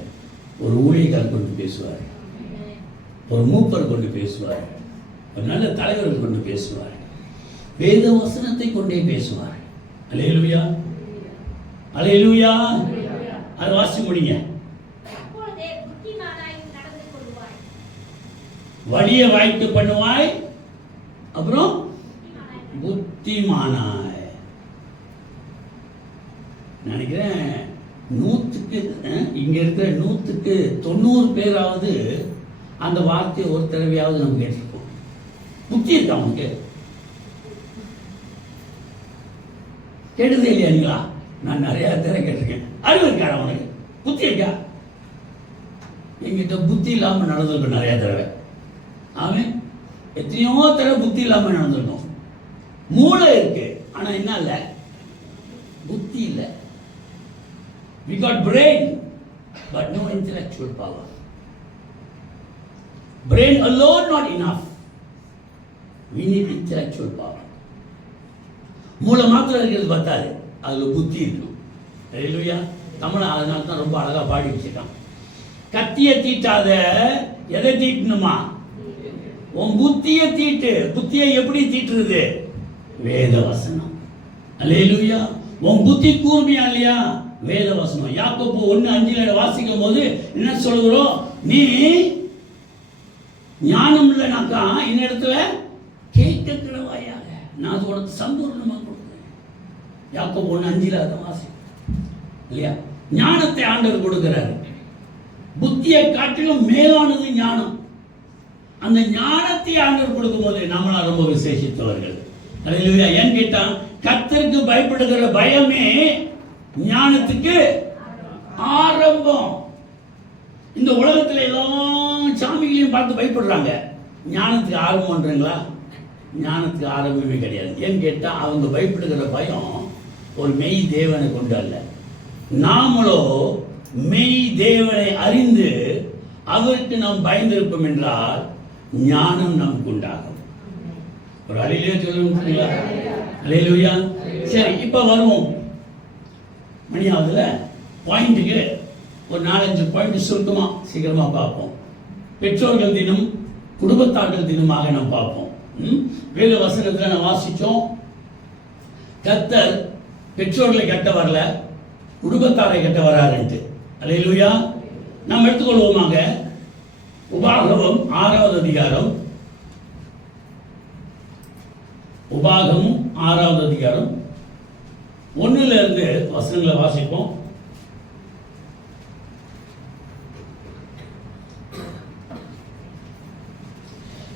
ஒரு ஊழியக்காரர் கொண்டு பேசுவார், ஒரு மூப்பர் கொண்டு பேசுவார், ஒரு நல்ல தலைவர்கள் கொண்டு பேசுவார், வேத வசனத்தை கொண்டே பேசுவார். அல்லேலூயா. அல்லேலூயா. அது வாசி முடிங்க. வலிய வாய்க்கு பண்ணுவாய், அப்புறம் புத்திமானாய். நினைக்கிறேன் 100க்கு இங்க இருக்கிற 100க்கு 90 பேராவது அந்த வார்த்தையை ஒரு தடவையாவது நம்ம கேட்டிருப்போம். புத்தி இருக்கா அவனுக்கு? கேட்டதே இல்லையா நீங்களா? நான் நிறைய தடவை கேட்டிருக்கேன். அறிவு இருக்காரு அவனுக்கு? புத்தி இருக்கா? எங்கிட்ட புத்தி இல்லாம நடந்திருக்கும் நிறைய தடவை. அவன் எத்தனையோ தடவை புத்தி இல்லாம நடந்திருக்கும். மூளை இருக்கு, ஆனா என்ன இல்ல? புத்தி இல்லை. We got brain, but no intellectual power. Brain alone not enough. We need intellectual power. மூளை மாத்திரம் இருக்கிறது பத்தாது, அதுல புத்தி இருக்கும். அல்லேலூயா. தமிழ் அதனால தான் ரொம்ப அழகா பாடி வச்சிருக்கான். கத்தியை தீட்டாத, எதை தீட்டணுமா? உன் புத்தியை தீட்டு. புத்தியை எப்படி தீட்டுறது? வேத வசனம். அல்லேலூயா. உன் புத்தி கூர்மையா இல்லையா? வேத வசனம். யாக்கோபு 1:5 வாசிக்கும் போது என்ன சொல்கிறோம்? நீ ஞானம் இல்லைனாக்கா இந்த இடத்துல கேட்க கிடவாயாக. நான் அது உனக்கு சம்பூர்ணமாக கொடுக்குறேன். யாக்கோபு 1:5 அதை வாசி இல்லையா? ஞானத்தை ஆண்டவர் கொடுக்கிறாரு. புத்தியை காட்டிலும் மேலானது ஞானம். அந்த ஞானத்தை ஆண்டவர் கொடுக்கும் போது நம்மளா ரொம்ப விசேஷித்தவர்கள். அல்லேலூயா. ஏன் கேட்டா, கர்த்தருக்கு பயப்படுகிற பயமே ஞானத்துக்கு ஆரம்பம். இந்த உலகத்துல எல்லாம் சாமிகளையும் பார்த்து பயப்படுறாங்க. ஞானத்துக்கு ஆரம்பம்ன்றீங்களா? ஞானத்துக்கு ஆரம்பமே கிடையாது. ஏன்னு கேட்டா, அவங்க பயப்படுகிற பயம் ஒரு மெய் தேவனை கொண்டு அல்ல. நாமளோ மெய் தேவனை அறிந்து அவருக்கு நாம் பயந்திருப்போம் என்றால் ஞானம் நமக்கு உண்டாகும். ஒரு அலையிலே சொல்லுங்களா? அல்லேலூயா. சரி, இப்ப வருவோம் மணியாவதுல பாயிண்ட்டுக்கு. ஒரு 4-5 பாயிண்ட் சுருக்கமா சீக்கிரமா பார்ப்போம். பெற்றோர்கள் தினம், குடும்பத்தார்கள் தினமாக நாம் பார்ப்போம். வேத வசனத்துல நான் வாசிச்சோம், கர்த்தர் பெற்றோர்களை கட்ட வரல, குடும்பத்தாரை கட்ட வராருன்ட்டு. அல்லேலூயா. நாம் எடுத்துக்கொள்வோமாக உபாகமம் 6வது அதிகாரம். உபாகமம் 6வது அதிகாரம் 1ல இருந்து வசனங்களை வாசிப்போம்.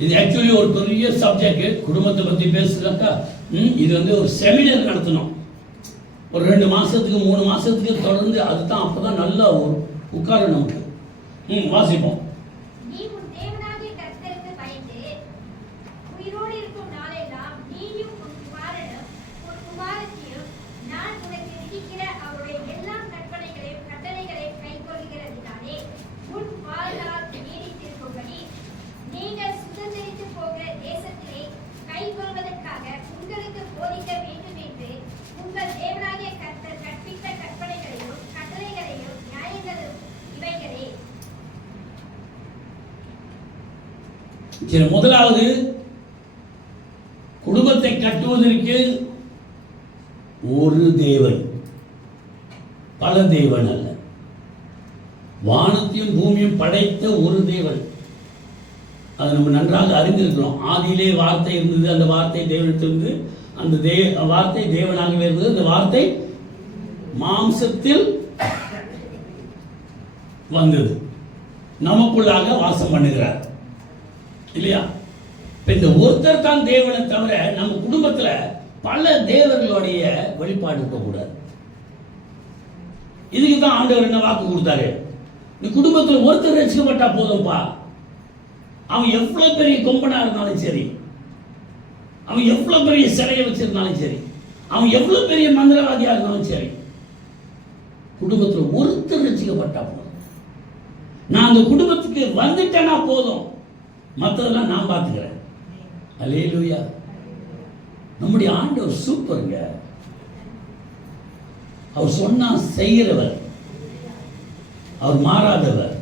இது ஆக்சுவலி ஒரு பெரிய சப்ஜெக்ட். குடும்பத்தை பத்தி பேசுறாக்கா இது ஒரு செமினார் நடத்தணும். ஒரு 2 மாசத்துக்கு 3 மாசத்துக்கு தொடர்ந்து. அதுதான் அப்பதான் நல்லா ஒரு உட்கார நமக்கு. வாசிப்போம். சரி, முதலாவது குடும்பத்தை கட்டுவதற்கு ஒரு தேவன், பல தேவன் அல்ல. வானத்தையும் பூமியும் படைத்த ஒரு தேவன். அதை நம்ம நன்றாக அறிந்திருக்கிறோம். ஆதியிலே வார்த்தை இருந்தது, அந்த வார்த்தை தேவனிடத்திலிருந்து, அந்த வார்த்தை தேவனாகவே இருந்தது. அந்த வார்த்தை மாம்சத்தில் வந்தது, நமக்குள்ளாக வாசம் பண்ணுகிறார் இல்லையா? இந்த ஒருத்தர் தான் தேவனை தவிர நம்ம குடும்பத்துல பல தேவர்களுடைய வெளிப்பாடு இருக்கக்கூடாது. இதுக்கு தான் ஆண்டவர் என்ன வாக்கு கொடுத்தாரு? நீ குடும்பத்தில் ஒருத்தர் ரசிக்கப்பட்டா போதும்பா. அவன் எவ்வளவு பெரிய கொம்பனா இருந்தாலும் சரி, அவன் எவ்வளவு பெரிய சிலையை வச்சிருந்தாலும் சரி, அவன் எவ்வளவு பெரிய மந்திரவாதியா இருந்தாலும் சரி, குடும்பத்தில் ஒருத்தர் ரசிக்கப்பட்டா போதும். நான் அந்த குடும்பத்துக்கு வந்துட்டேன்னா போதும், மற்றதெல்லாம் நான் பார்த்துக்கிறேன். அல்லேலூயா. நம்முடைய ஆண்டவர் சூப்பருங்க. அவர் சொன்னா செய்கிறவர், அவர் மாறாதவர்.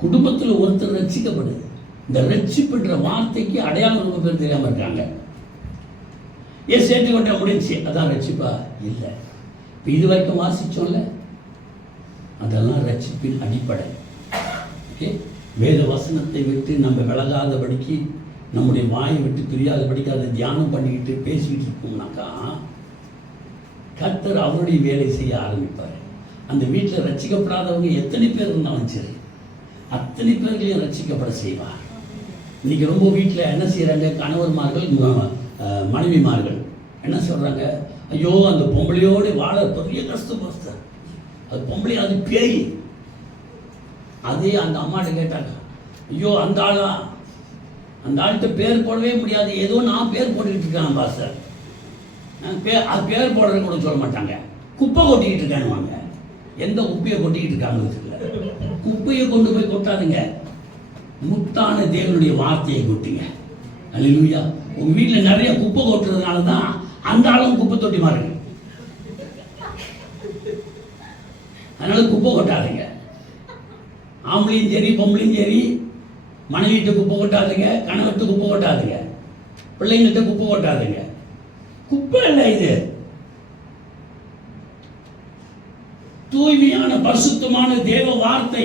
குடும்பத்தில் ஒருத்தர் ரட்சிக்கப்படுது. இந்த ரட்சிப்புன்ற வார்த்தைக்கு அடையாளம் ரொம்ப பேர் தெரியாம இருக்காங்க. ஏன் சேர்த்துக்கொண்ட முடிஞ்சு அதான் ரட்சிப்பா? இல்லை. இப்போ இது வரைக்கும் வாசிச்சோம்ல, அதெல்லாம் ரட்சிப்பின் அடிப்படை. வேத வசனத்தை விட்டு நம்ம விலகாதபடிக்கு, நம்முடைய வாயை விட்டு பிரியாதபடிக்கு அதை தியானம் பண்ணிக்கிட்டு பேசிக்கிட்டு இருக்கோம்னாக்கா கர்த்தர் அவருடைய வேலை செய்ய ஆரம்பிப்பார். அந்த வீட்டில் ரட்சிக்கப்படாதவங்க எத்தனை பேர் இருந்தாலும் சரி, அத்தனை பேர்களையும் ரட்சிக்கப்பட செய்வார். இன்னைக்கு ரொம்ப வீட்டில் என்ன செய்கிறாங்க, கணவர்மார்கள் மனைவிமார்கள் என்ன சொல்கிறாங்க, ஐயோ அந்த பொம்பளையோடு வாழ பெரிய கஷ்டம் பாஸ்டர், அது பொம்பளை, அது பேய். அதே அந்த அம்மாட்ட கேட்டாங்க, ஐயோ அந்த ஆளா, அந்த ஆள்கிட்ட பேர் போடவே முடியாது, ஏதோ நான் பேர் போட்டுக்கிட்டு இருக்கேன் பாஸ்டர். அது பேர் போடுறது கூட சொல்ல மாட்டாங்க, குப்பை கொட்டிக்கிட்டு இருக்கானுவாங்க. எந்த குப்பையை கொட்டிக்கிட்டு இருக்காங்க? குப்பையை கொண்டு போய் கொட்டாதுங்க, முத்தான தேவனுடைய வார்த்தையை கொட்டுங்க. அல்லேலூயா. உங்க வீட்டில் நிறைய குப்பை கொட்டுறதுனால தான் அந்த ஆளும் குப்பை தொட்டி மாறுங்க. அதனால குப்பை கொட்டாதுங்க. ஆம்பளையும் சரி பொம்பளையும் சரி, மனைவிட்ட குப்பை கொட்டாதுங்க, கணவர்கிட்ட குப்பை கொட்டாதுங்க, பிள்ளைங்கள்ட்ட குப்பை கொட்டாதுங்க. குப்பை இல்லை இது, தூய்மையான பரிசுத்தமான தேவ வார்த்தை,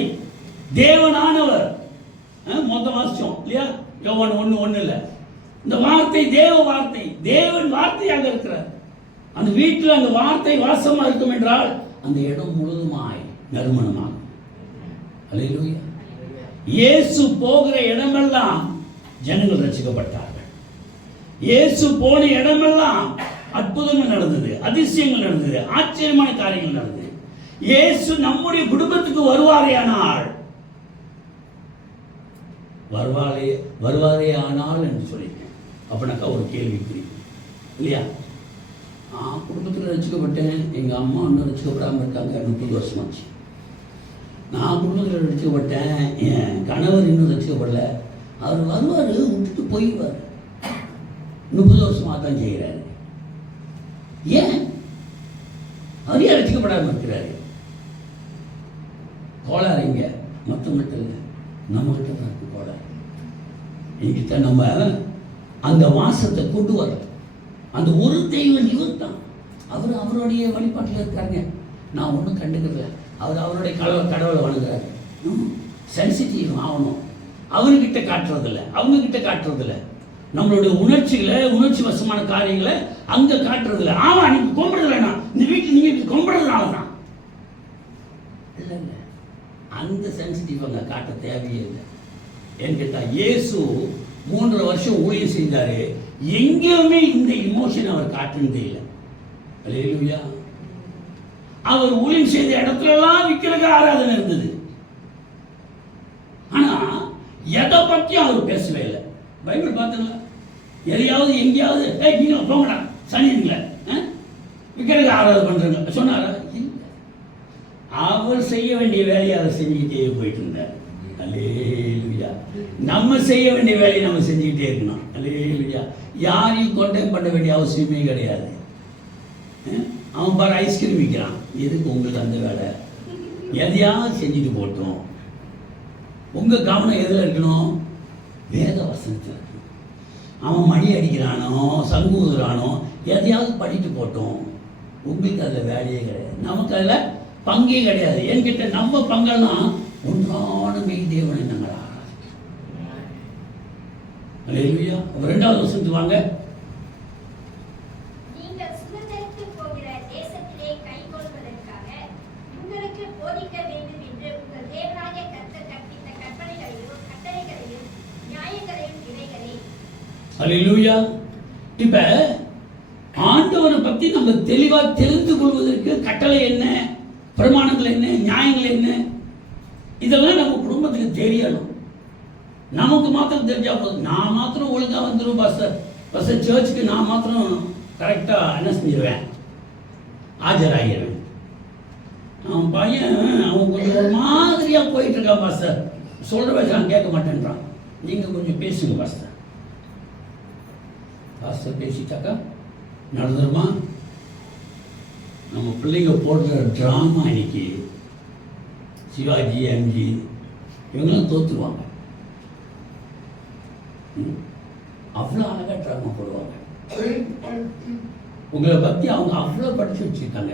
தேவனானவர். மொத்த வாசிச்சோம் இல்லையா? யோவான் 1:1 இல்ல, இந்த வார்த்தை தேவ வார்த்தை, தேவன் வார்த்தையாக இருக்கிறார். அந்த வீட்டில் அந்த வார்த்தை வாசமா இருக்கும் என்றால் அந்த இடம் முழுதுமாய் நறுமணமாகும். அல்லேலூயா. இயேசு போகிற இடமெல்லாம் ஜனங்கள் ரட்சிக்கப்பட்டார்கள். இயேசு போன இடமெல்லாம் அற்புதங்கள் நடந்தது, அதிசயங்கள் நடந்தது, ஆச்சரியமான காரியங்கள் நடந்தது. இயேசு நம்முடைய குடும்பத்துக்கு வருவாரேயானால் வருவாரே ஆனால் என்று சொல்லிட்டேன். அப்படின்னாக்கா ஒரு கேள்விக்குறி இல்லையா? குடும்பத்தில் ரசிக்கப்பட்டேன், எங்கள் அம்மா இன்னும் ரசிக்கப்படாமல் இருக்காங்க, 30 வருஷமாச்சு. நான் குடும்பத்தில் ரசிக்கப்பட்டேன், என் கணவர் இன்னும் ரசிக்கப்படல. அவர் வருவார், விட்டுட்டு போயிடுவார். 30 வருஷமாக தான் செய்கிறாரு. ஏன் அவர் ஏன் ரசிக்கப்படாமல் இருக்கிறாரு? கோளாறு இங்க மற்றவங்கள்ட்ட இல்லை, நம்மகிட்ட தான் இருக்கு கோளாறு. என்கிட்ட நம்ம அந்த வாசத்தை கொண்டு வர அந்த ஒரு தெய்வம் இவர் தான். அவர் அவருடைய வழிபாட்டில் இருக்காருங்க. நான் ஒன்றும் கண்டுக்கல. அவர் அவருடைய கடவுளை வணங்குறாரு. சென்சிட்டிவ் ஆகணும். அவர்கிட்ட காட்டுறதில்ல, அவங்க கிட்ட காட்டுறதில்ல. நம்மளுடைய உணர்ச்சி வசமான காரியங்களை அங்க காட்டுறதில்ல. ஆமா, நீங்க கும்பிடுறதுலண்ணா, இந்த வீட்டில் நீங்க கும்பிடுறதுனால தான் இல்லை இல்லை, அந்த சென்சிட்டிவ் அங்கே காட்ட தேவையே இல்லை. ஏன்னு கேட்டால் இயேசு 3 வருஷம் ஊழியம் செய்தாரு, எங்கேயுமே இந்த இமோஷன் அவர் காட்டுனதே இல்லை. அல்லேலூயா. அவர் ஊழியம் செய்த இடத்துலலாம் விக்கிரக ஆராதனை இருந்தது. ஆனா எதை பற்றியும் அவர் பேசவே இல்லை. பைபிள் பார்த்தீங்களா? எதையாவது எங்கேயாவது நீங்க போங்கடா சனிங்கள விக்கிரக ஆராதனை பண்றாங்க சொன்னாரா? இல்லை. அவர் செய்ய வேண்டிய வேலையை அவர் செஞ்சுக்கிட்டே போயிட்டு இருந்தார். அல்லேலூயா. நம்ம செய்ய வேண்டிய வேலையை நம்ம செஞ்சுக்கிட்டே இருக்கணும். அல்லேலூயா. யாரையும் கொண்டேன் பண்ண வேண்டிய அவசியமே கிடையாது. அவன் பாரு ஐஸ்கிரீம் விற்கிறான், எதுக்கு உங்களுக்கு அந்த வேலை? எதையாவது செஞ்சுட்டு போட்டோம். உங்க கவனம் எதில் இருக்கணும்? வேத வசனத்தில் இருக்கணும். அவன் மணி அடிக்கிறானோ சங்கு ஊதுறானோ எதையாவது படிட்டு போட்டோம். உங்களுக்கு அதில் வேலையே கிடையாது, நமக்கு அதில் பங்கே கிடையாது. என்கிட்ட நம்ம பங்கெல்லாம் ஒன்றான மெய் தேவனை நாங்கள் ஆராதிக்கிறோம். அல்லேலூயா. 2வது வசனத்துக்கு வாங்க. அல்லேலூயா. இப்ப ஆண்டவரை பத்தி நம்ம தெளிவா தெரிந்து கொள்வதற்கு கட்டளை என்ன, பிரமாணங்கள் என்ன, நியாயங்கள் என்ன, இதெல்லாம் நம்ம குடும்பத்துக்கு தெரியணும். நமக்கு மாத்திரம் தெரிஞ்சா போதும். நான் மாத்திரம் ஒழுங்கா வந்துடும் பாஸ்டர் சர்ச்சுக்கு நான் மாத்திரம் கரெக்டா என்ன செஞ்சிருவேன், ஆஜராகிடுவேன். அவன் பையன் அவன் கொஞ்சம் ஒரு மாதிரியா போயிட்டு இருக்கான் பாஸ்டர், சொல்ற வயசு நான் கேட்க மாட்டேன்றான். நீங்க கொஞ்சம் பேசுங்க பாஸ்டர். பாஸ்டர் பேசிட்டாக்கா நடந்துருமா? நம்ம பிள்ளைங்க போடுற ட்ராமா இன்னைக்கு சிவாஜி எம்ஜி இவங்கெல்லாம் தோற்றுருவாங்க. அவ்வளோ அழகாக ட்ராமா போடுவாங்க. உங்களை பற்றி அவங்க அவ்வளோ படித்து வச்சுருக்காங்க.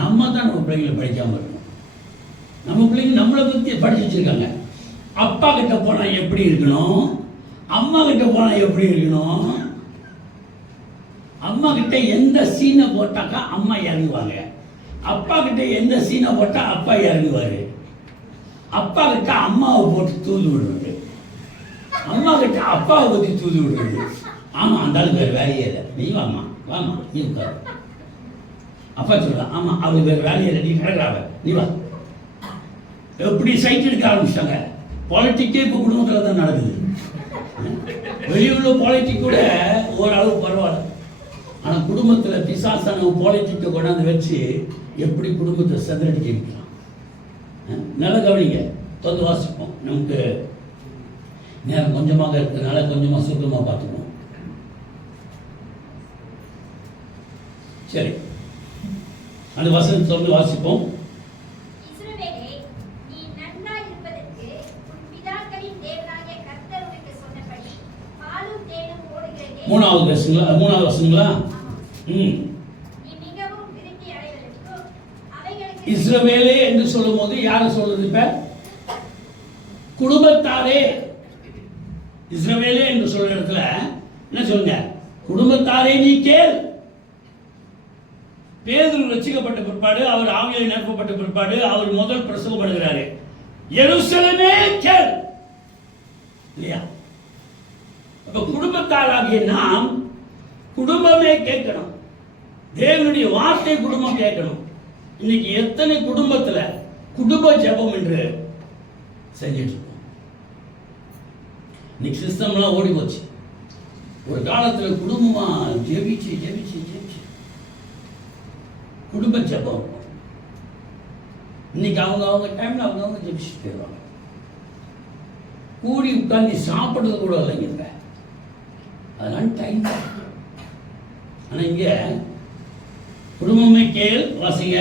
நம்ம தான் நம்ம பிள்ளைங்களை படிக்காமல் இருக்கணும். நம்ம பிள்ளைங்க நம்மளை பற்றி படித்து வச்சுருக்காங்க. அப்பா கிட்ட போனால் எப்படி இருக்கணும், அம்மா கிட்ட போனால் எப்படி இருக்கணும், அம்மா கிட்ட எந்த சீனை போட்டாக்கா அம்மா இறங்குவாங்க, அப்பா கிட்ட எந்த சீனை போட்டா அப்பா இறங்குவாரு, அப்பா கிட்ட அம்மாவை போட்டு தூது விடுறது, அம்மா கிட்ட அப்பாவை பற்றி தூது விடுறது. ஆமா, அந்த ஆளுக்கு வேறு வேலையே இல்லை, நீ வாமா வாமா நீ உட்காரு. அப்பா சொல்றான், ஆமா அவளுக்கு வேறு வேலையே இல்லை, நீ கிடக்குறாவ நீ வா. எப்படி சைட் எடுக்க ஆரம்பிச்சிட்டாங்க. பாலிட்டிக்கே இப்போ குடும்பத்தில் தான் நடக்குது. வெளியுள்ள பாலிட்டிக் கூட ஓரளவு பரவாயில்ல. ஆனால் குடும்பத்தில் பிசாசான பாலிட்டிக்கை கொண்டாந்து வச்சு எப்படி குடும்பத்தை செதறடிக்க வைக்கலாம். நல்லா கவனிங்க, தொடர்ந்து வாசிப்போம். நமக்கு நேரம் கொஞ்சமாக இருக்கிறதுனால கொஞ்சமாக சுருக்கமாக பார்த்துக்கணும். சரி, அந்த வசனத்தை தொடர்ந்து வாசிப்போம். 3வது வசனங்களா? இஸ்ரவேலே என்று சொல்லும் போது யாரை சொல்றது? இப்ப குடும்பத்தாரே. இஸ்ரவேலே என்று சொல்ற இடத்துல என்ன சொல்லுங்க? குடும்பத்தாரே நீ கேள். பேதுரு ரட்சிக்கப்பட்ட பிற்பாடு, அவர் ஆவியால் நிரப்பப்பட்ட பிற்பாடு, அவர் முதல் பிரசங்கம் பண்ணுகிறாரு, எருசலேமே கேள். இல்லையா? அப்ப குடும்பத்தாராகிய நாம் குடும்பமே கேட்கணும். தேவனுடைய வார்த்தை குடும்பம் கேட்கணும். இன்னைக்கு எத்தனை குடும்பத்துல குடும்ப ஜெபம் என்று செஞ்சிட்டு இருக்கோம். இன்னைக்கு சிஸ்டம்லாம் ஓடி போச்சு. ஒரு காலத்துல குடும்பமா ஜெபிச்சு ஜெபிச்சு ஜெபிச்சு குடும்ப ஜெபம். இன்னைக்கு அவங்க டைம்ல அவங்க ஜெபிச்சுட்டு போயிடுவாங்க. கூடி உட்கார்ந்து சாப்பிடுறது கூட இல்லைங்க. அதனால டைம். ஆனா இங்க குடும்பமே கேள். வாசிங்க.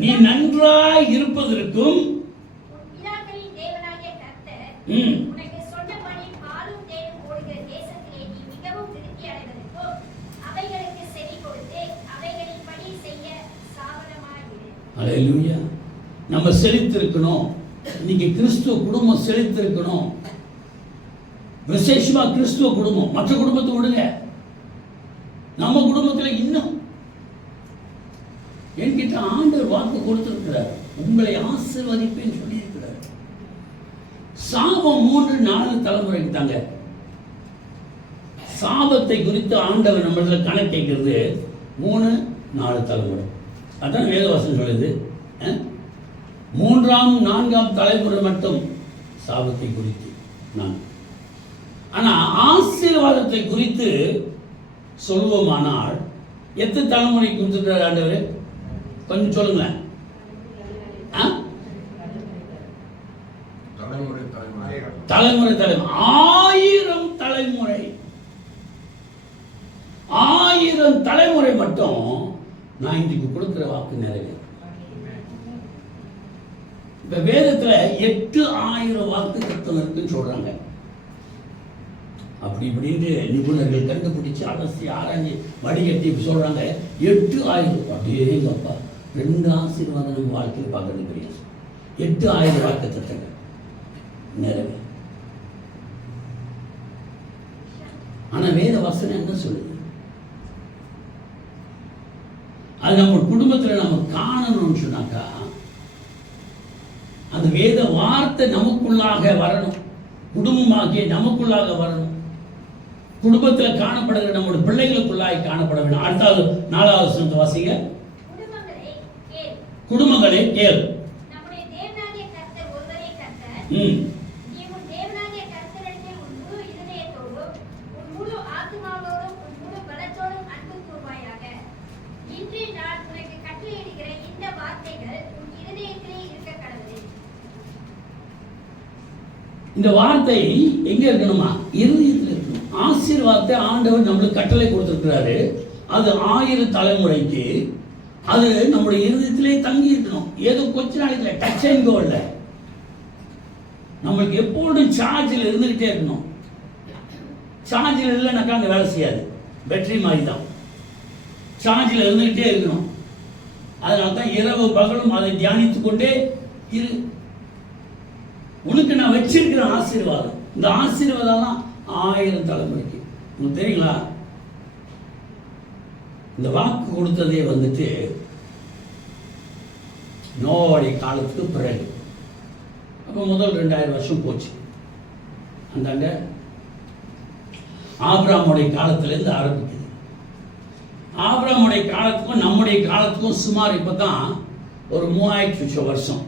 நீ நன்றாய் இருப்பதற்கும் அல்லேலூயா. நம்ம செழித்திருக்கணும். இன்னைக்கு கிறிஸ்துவ குடும்பம் செழித்திருக்கணும். விசேஷமா கிறிஸ்துவ குடும்பம். மற்ற குடும்பத்தை விடுங்க, நம்ம குடும்பத்தில் இன்னும் என்கிட்ட ஆண்டவர் வாக்கு கொடுத்திருக்கிறார், உங்களை ஆசீர்வதிப்பேன்னு சொல்லியிருக்கிறார். சாபம் 3-4 தலைமுறைக்கு தாங்க. சாபத்தை குறித்து ஆண்டவர் நம்மள கணக்கு கேட்கிறது 3-4 தலைமுறை. அதான் வேதவசனம் சொல்லுது. 3-4 தலைமுறை மட்டும் சாபத்தை குறித்து நான். ஆனா ஆசீர்வாதத்தை குறித்து சொல்வோமானால் எத்தனை தலைமுறை கொடுத்துருக்கிறார் ஆண்டவர்? கொஞ்சம் சொல்லுங்களேன். தலைமுறை தலைமுறை 1000 தலைமுறை 1000 தலைமுறை மட்டும் நான் இன்றைக்கு கொடுக்கிற வாக்கு நிறைவேறும். இப்ப வேதத்துல 8000 வாக்கு தத்துவம் இருக்குன்னு சொல்றாங்க. அப்படி இப்படின்னு நிபுணர்கள் கண்டுபிடிச்சு அலசி ஆராய்ச்சி வடிகட்டி சொல்றாங்க 8000. அப்படியே அப்பா 2 ஆசீர்வாதம் நம்ம வாழ்க்கையில் பார்க்கறது கிடையாது. 8000 வாக்கு தத்தங்கள் நிறைவே. ஆனா வேத வசனம் என்ன சொல்லுது? அது நம்ம குடும்பத்துல நம்ம காணணும்னு சொன்னாக்கா அந்த வேத வார்த்தை நமக்குள்ளாக வரணும். குடும்பமாகிய நமக்குள்ளாக வரணும். குடும்பத்தில் காணப்படுகிற நம்முடைய பிள்ளைகளுக்குள்ளாக காணப்பட வேண்டும். அடுத்தாவது 4வது வசனத்தை வாசிங்க. குடும்பங்களே கேள். இந்த வார்த்தை எங்க இருக்கணுமா? இருதயத்தில் இருக்கணும். ஆசீர்வாதத்தை ஆண்டவர் நம்மளுக்கு கட்டளை கொடுத்திருக்கிறாரு. அது 1000 தலைமுறைக்கு அது நம்முடைய இருதயத்திலே தங்கி இருக்கணும். ஏதோ கொஞ்ச நாளைக்கு டச் அண்ட் கோ இல்லை. நம்மளுக்கு எப்போதும் சார்ஜில் இருந்துகிட்டே இருக்கணும். சார்ஜில் இல்லைனாக்கா அந்த வேலை செய்யாது. பேட்டரி மாதிரி தான். சார்ஜில் இருந்துகிட்டே இருக்கணும். அதனால தான் இரவு பகலும் அதை தியானித்து கொண்டே இரு. உனக்கு நான் வச்சிருக்கிற ஆசீர்வாதம், இந்த ஆசீர்வாதம் 1000 தலைமுறைக்கு. உங்களுக்கு தெரியுங்களா? இந்த வாக்கு கொடுத்ததே வந்துட்டு நோவாவுடைய காலத்துக்கு பிறகு. அப்போ முதல் 2000 வருஷம் போச்சு. அந்தாண்ட ஆபிரகாமுடைய காலத்திலேருந்து ஆரம்பிக்குது. ஆபிரகாமுடைய காலத்துக்கும் நம்முடைய காலத்துக்கும் சுமார் இப்பதான் ஒரு 3000 வருஷம்.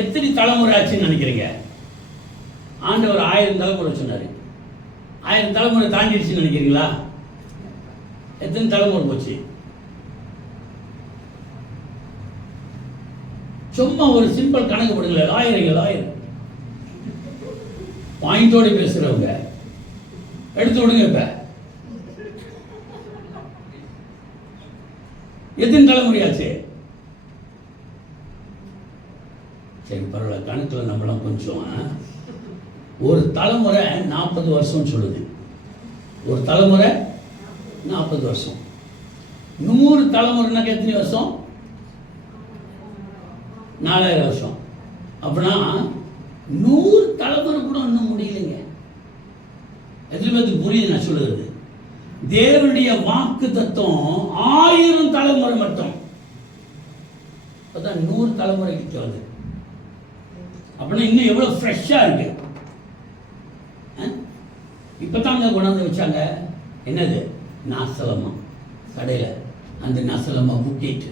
எத்தனை தலைமுறை ஆச்சுன்னு நினைக்கிறீங்க? ஆண்டவர் 1000 தலைமுறை சொன்னாரு. 1000 தலைமுறை தாண்டிடுச்சுன்னு நினைக்கிறீங்களா? எத்தனை தலைமுறை போச்சு? சும்மா ஒரு சிம்பிள் கணக்கு போடுங்களேன். 1000 பாயிண்டோட பேசுறவங்க எடுத்து விடுங்க. இப்ப எத்தனை தலைமுறையாச்சு? சரி பரவாயில்ல, கணக்குல நம்மளாம் கொஞ்சம். ஒரு தலைமுறை 40 வருஷம் சொல்லுது. ஒரு தலைமுறை 40 வருஷம். 100 தலைமுறைனாக்க எத்தனை வருஷம்? 4000 வருஷம். அப்படின்னா 100 தலைமுறை கூட இன்னும் முடியலைங்க. எத்தனை பேருக்கு புரியுது நான் சொல்லுறது? தேவனுடைய வாக்கு தத்துவம் 1000 தலைமுறை மட்டும். அதான் 100 தலைமுறை கிட்ட வருது. அப்படின்னா இன்னும் எவ்வளவு ஃப்ரெஷ்ஷா இருக்கு. இப்பதான் அங்க கொண்டாந்து வச்சாங்க. என்னது? நாசலமா கடையில அந்த நாசலமா புக்கிட்டு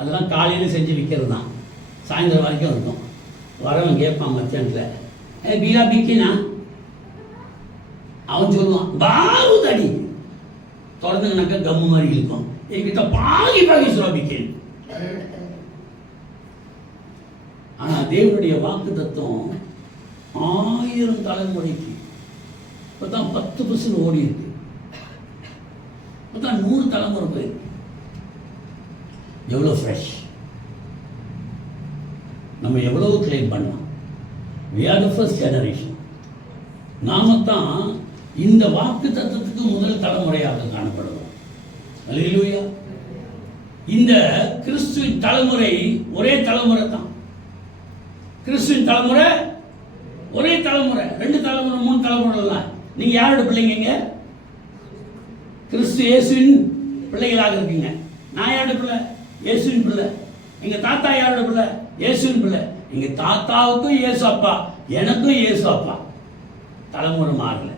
அதெல்லாம் காலையில் செஞ்சு விற்கிறது தான். சாயந்தரம் வரைக்கும் இருக்கும். வரவன் கேட்பான் மத்தியானத்தில், பீரா பிக்கினா? அவன் சொல்லுவான், பாருதடி. தொடர்ந்துனாக்கா கம்மு மாதிரி இருக்கும். என்கிட்ட பாகி சொல்ல பிக்கேன். ஆனா தேவனுடைய வாக்கு தத்துவம் 1000 தலைமுறைக்கு. இப்பதான் 10% ஓடி இருக்கு. இப்பதான் 100 தலைமுறை போயிருக்கு. எவ்வளோ ஃப்ரெஷ். நம்ம எவ்வளவு கிளைம் பண்ணலாம். we are the first generation. நாமத்தான் இந்த வாக்கு தத்துவத்துக்கு முதல் தலைமுறையாக காணப்படுவோம். அல்லேலூயா. இந்த கிறிஸ்துவின் தலைமுறை ஒரே தலைமுறை தான். கிறிஸ்துவின் தலைமுறை ஒரே தலைமுறை. 2 தலைமுறை 3 தலைமுறை எல்லாம். நீங்க யாரோட பிள்ளைங்க? கிறிஸ்து இயேசுவின் பிள்ளைகளாக இருக்கீங்க. நான் யாரோட பிள்ளை? இயேசுவின் பிள்ளை. எங்க தாத்தா யாரோட பிள்ளை? இயேசுவின் பிள்ளை. எங்க தாத்தாவுக்கும் இயேசு அப்பா, எனக்கும் இயேசு அப்பா. தலைமுறை மாறல,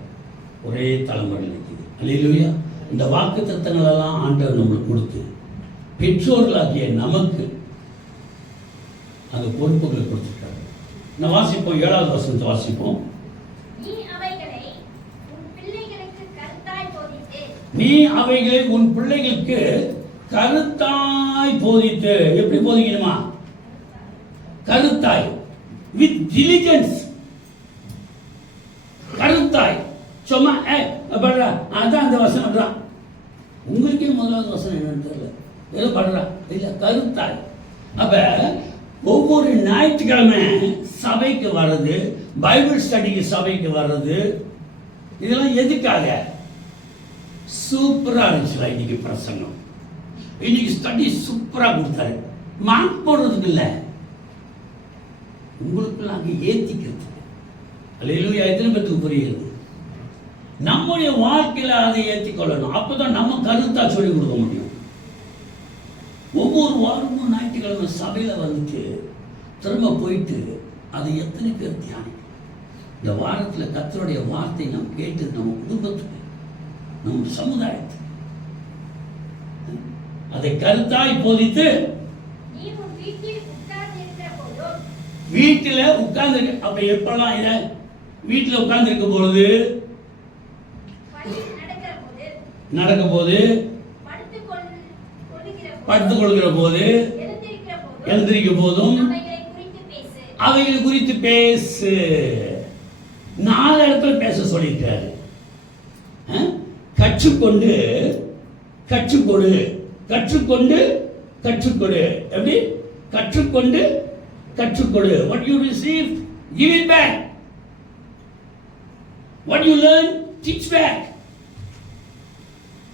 ஒரே தலைமுறை இருக்குது. அல்லேலூயா. இந்த வாக்கு தத்தங்கள் எல்லாம் ஆண்டவர் நம்மளுக்கு கொடுத்து பெற்றோர்களாகிய நமக்கு அந்த பொறுப்புகளை கொடுத்துருக்காரு. நான் வாசிப்போம். 7வது வசனத்தை வாசிப்போம். நீ அவைகளை உன் பிள்ளைகளுக்கு கருத்தாய் போதித்து. எப்படி போதிக்கணுமா? கருத்தாய், வித் டிலிஜென்ஸ். கருத்தாய். சும்மா அதான் அந்த வசனம் தான். உங்களுக்கே முதலாவது வசனம் என்னன்னு தெரியல, ஏதோ படுறா இல்ல. கருத்தாய். அப்ப ஒவ்வொரு ஞாயிற்றுக்கிழமை சபைக்கு வர்றது, பைபிள் ஸ்டடிக்கு சபைக்கு வர்றது, இதெல்லாம் எதுக்காக? சூப்பரா இருந்துச்சுல இன்னைக்கு பிரசங்கம். இன்னைக்கு ஸ்டடி சூப்பரா கொடுத்தாரு. மார்க் போடுறதுக்கு இல்ல, உங்களுக்கு அங்கே ஏத்திக்கிறது. அல்லேலூயா. எத்தனை பேருக்கு புரியுது? நம்முடைய வாழ்க்கையில அதை ஏற்றிக்கொள்ளணும். அப்பதான் நம்ம கருத்தா சொல்லி கொடுக்க முடியும். ஒவ்வொரு வாரமும் ஞாயிற்றுக்கிழமை சபையில வந்துட்டு திரும்ப போயிட்டு அதை எத்தனை பேர் தியானிக்கும்? இந்த வாரத்துல கர்த்தருடைய வார்த்தை நாம் கேட்டு நம்ம குடும்பத்துக்கு, நம்ம சமுதாயத்துக்கு அதை கருத்தாய் போதித்து வீட்டில் உட்கார்ந்து. அப்ப எப்பெல்லாம் இத வீட்டில் உட்கார்ந்து இருக்கும் பொழுது, நடக்கும் போது, படுத்துக் கொள்கிற போது, எழுந்திருக்கும் போதும் அவைகள் குறித்து பேசு. 4 இடத்துல பேச சொல்லியிருக்காரு. கற்றுக்கொண்டு கற்றுக்கொடு, கற்றுக்கொண்டு கற்றுக்கொடு. எப்படி? கற்றுக்கொண்டு கற்றுக்கொடு. What you receive, give it back. What you learn, teach back.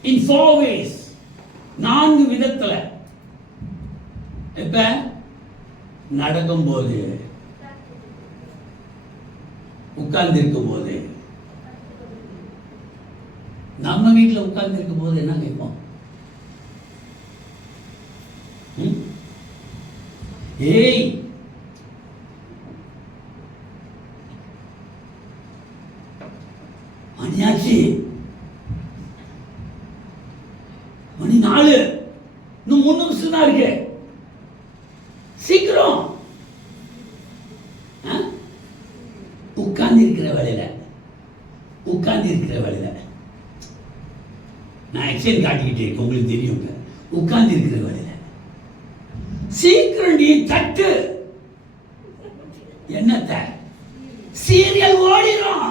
In 4 ways. 4 விதத்துல. எப்ப? நடக்கும் போது, உட்கார்ந்து இருக்கும் போது. நம்ம வீட்டில் உட்கார்ந்து இருக்கும் போது என்ன கேட்போம்? ஏய், மணியாச்சு, மணி 4, இன்னும் 3 நிமிஷம் தான் இருக்கு, சீக்கிரம். உட்கார்ந்து இருக்கிற வேலையில, உட்கார்ந்து இருக்கிற வேலையில நான் எக்ஸ்சேஞ்ச் காட்டிக்கிட்டே இருக்கேன், உங்களுக்கு தெரியுங்க. உட்கார்ந்து இருக்கிற வேலையில சீக்கிரம் நீ தட்டு. என்னத்த? சீரியல் ஓடிடும்.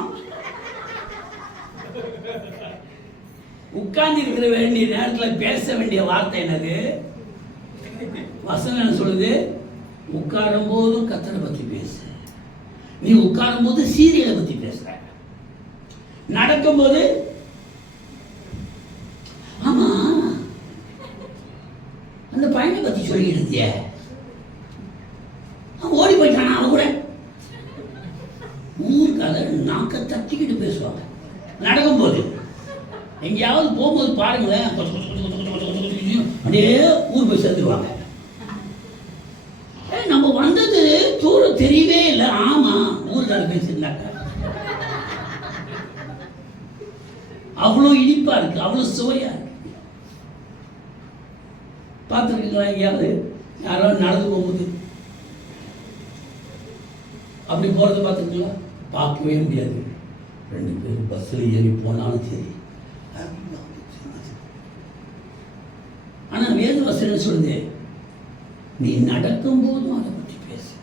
உட்கார்ந்து இருக்கிற வேண்டிய நேரத்தில் பேச வேண்டிய வார்த்தை என்னது? வசனம் என்ன சொல்லுது? உட்காரும் போதும் கர்த்தரை பத்தி பேசு. நீ உட்காரும் போது சீரியலை பத்தி பேசுற. நடக்கும் போது, ஆமா அந்த பையனை பத்தி சொல்லிட்டு இருந்திய, எங்கேயாவது போகும்போது பாருங்களேன், அப்படியே ஊர் போய் சேர்ந்துருவாங்க. நம்ம வந்தது தூரம் தெரியவே இல்லை. ஆமா, ஊர்கார பேசியிருந்தாங்க. அவ்வளோ இனிப்பா இருக்கு, அவ்வளோ சுவையா இருக்கு. பார்த்துருக்கீங்களா எங்கேயாவது யாராவது நடந்து போகும்போது அப்படி போறதை பார்த்துருக்கீங்களா? பார்க்கவே முடியாது. 2 பேரும் பஸ்ஸில் ஏறி போனாலும் சரி. ஆனா வேத வசனம் சொல்லுது, நீ நடக்கும் போதும் அதை பற்றி பேசு.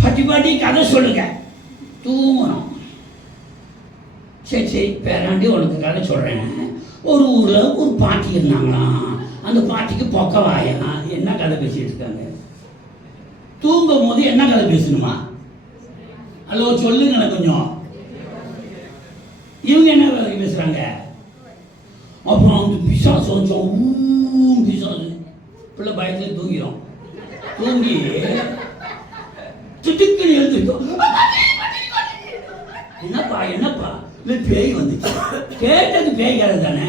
பாட்டி பாட்டி கதை சொல்லுங்க, தூங்கணும். சரி பேராண்டி உனக்கு கதை சொல்றேன். ஒரு ஊர்ல ஒரு பாட்டி இருந்தாங்களாம். அந்த பாட்டிக்கு பொக்கவாயா. என்ன கதை பேசிட்டு இருக்காங்க? தூங்கும் போது என்ன கதை பேசணுமா? ஹலோ சொல்லுங்க கொஞ்சம். இவங்க என்ன கதை பேசுறாங்க? அப்புறம் அந்த பிசாசு கொஞ்சம் பிசாசு பிள்ளை பயத்துல தூங்கிடும். தூங்கி திட்டுக்குன்னு எழுந்திருக்கும். என்னப்பா என்னப்பா? இல்லை பேய் வந்துச்சு. கேட்டது பேய் கதை தானே.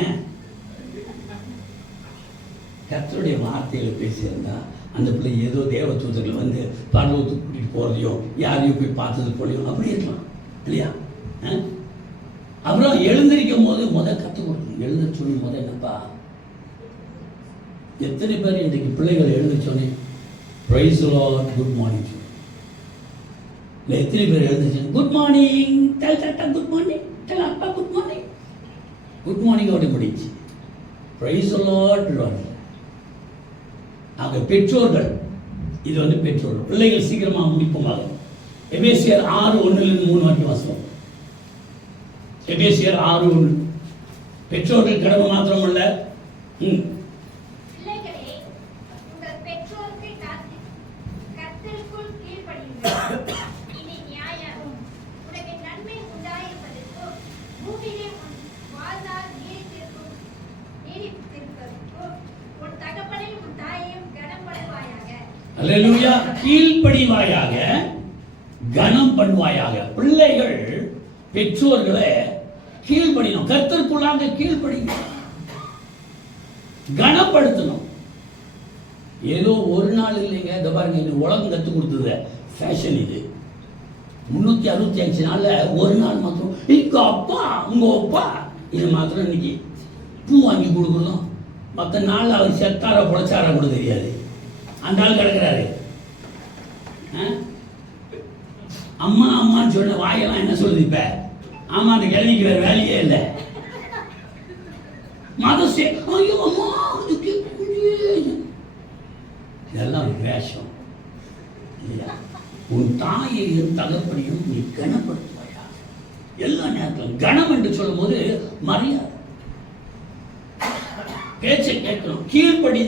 கர்த்தருடைய வார்த்தையில பேசியிருந்தா அந்த பிள்ளை ஏதோ தேவ தூதர்கள் வந்து பரலோகத்துக்கு கூட்டிட்டு போறதையோ யாரையும் போய் பார்த்தது போலையோ அப்படி இருக்கலாம் இல்லையா? அப்புறம் எழுந்திருக்கும் போது கற்றுக் கொடுக்கணும். எழுத சொல்லி என்னப்பா? எத்தனை பேர் இன்றைக்கு பிள்ளைகள் எழுந்துச்சோன்னே praise the Lord good morning சொல்லு. இல்லை எத்தனை பேர் எழுந்துச்சு குட் மார்னிங் டெல் டாட்டா குட் மார்னிங் டெல் அப்பா குட் மார்னிங். குட் மார்னிங் அப்படி முடிச்சு பிரைஸ் தி லார்ட். ஆக பெற்றோர்கள், இது வந்து பெற்றோர்கள். பிள்ளைகள் சீக்கிரமாக முடிப்போமாக. எபேசியர் 6:1-3 வரைக்கும் வாசம். எபேசியர் 6:1. பெற்றோர்கள் கடமை மாத்திரமல்ல, அல்லேலூயா, கீழ்ப்படிவாயாக கனம் பண்ணுவாயாக. பிள்ளைகள் பெற்றோர்களை கீழ்ப்படியணும். கர்த்தருக்குள்ளாக கீழ்ப்படியணும், கனப்படுத்தணும். ஏதோ ஒரு நாள் இல்லைங்க. இந்த பாருங்க, இது உலகம் கற்றுக் கொடுத்தது ஃபேஷன். இது 365 நாள்ல ஒரு நாள் மாத்திரம் எங்க அப்பா உங்க அப்பா இது மாத்திரம் இன்னைக்கு பூ வாங்கி கொடுக்கணும். மற்ற நாள் அவர் செத்தாரா பொழைச்சாரா கூட தெரியாது. அந்த ஆள் கிடக்கிறாரு. அம்மா அம்மான்னு சொன்ன வாயெல்லாம் என்ன சொல்லுது இப்ப? ஆமா, அந்த கிழமைக்கு வேற வேலையே இல்லை. மதசே ஐயோ அம்மா இதெல்லாம் ஒரு வேஷம் இல்லையா? உன் தாயையும் தகப்பனையும் நீ கனப்படுத்துவாயா. எல்லா நேரத்திலும் கனம் என்று சொல்லும் போது மரியாதை, பேச்சை கேட்கணும், கீழ்ப்படி.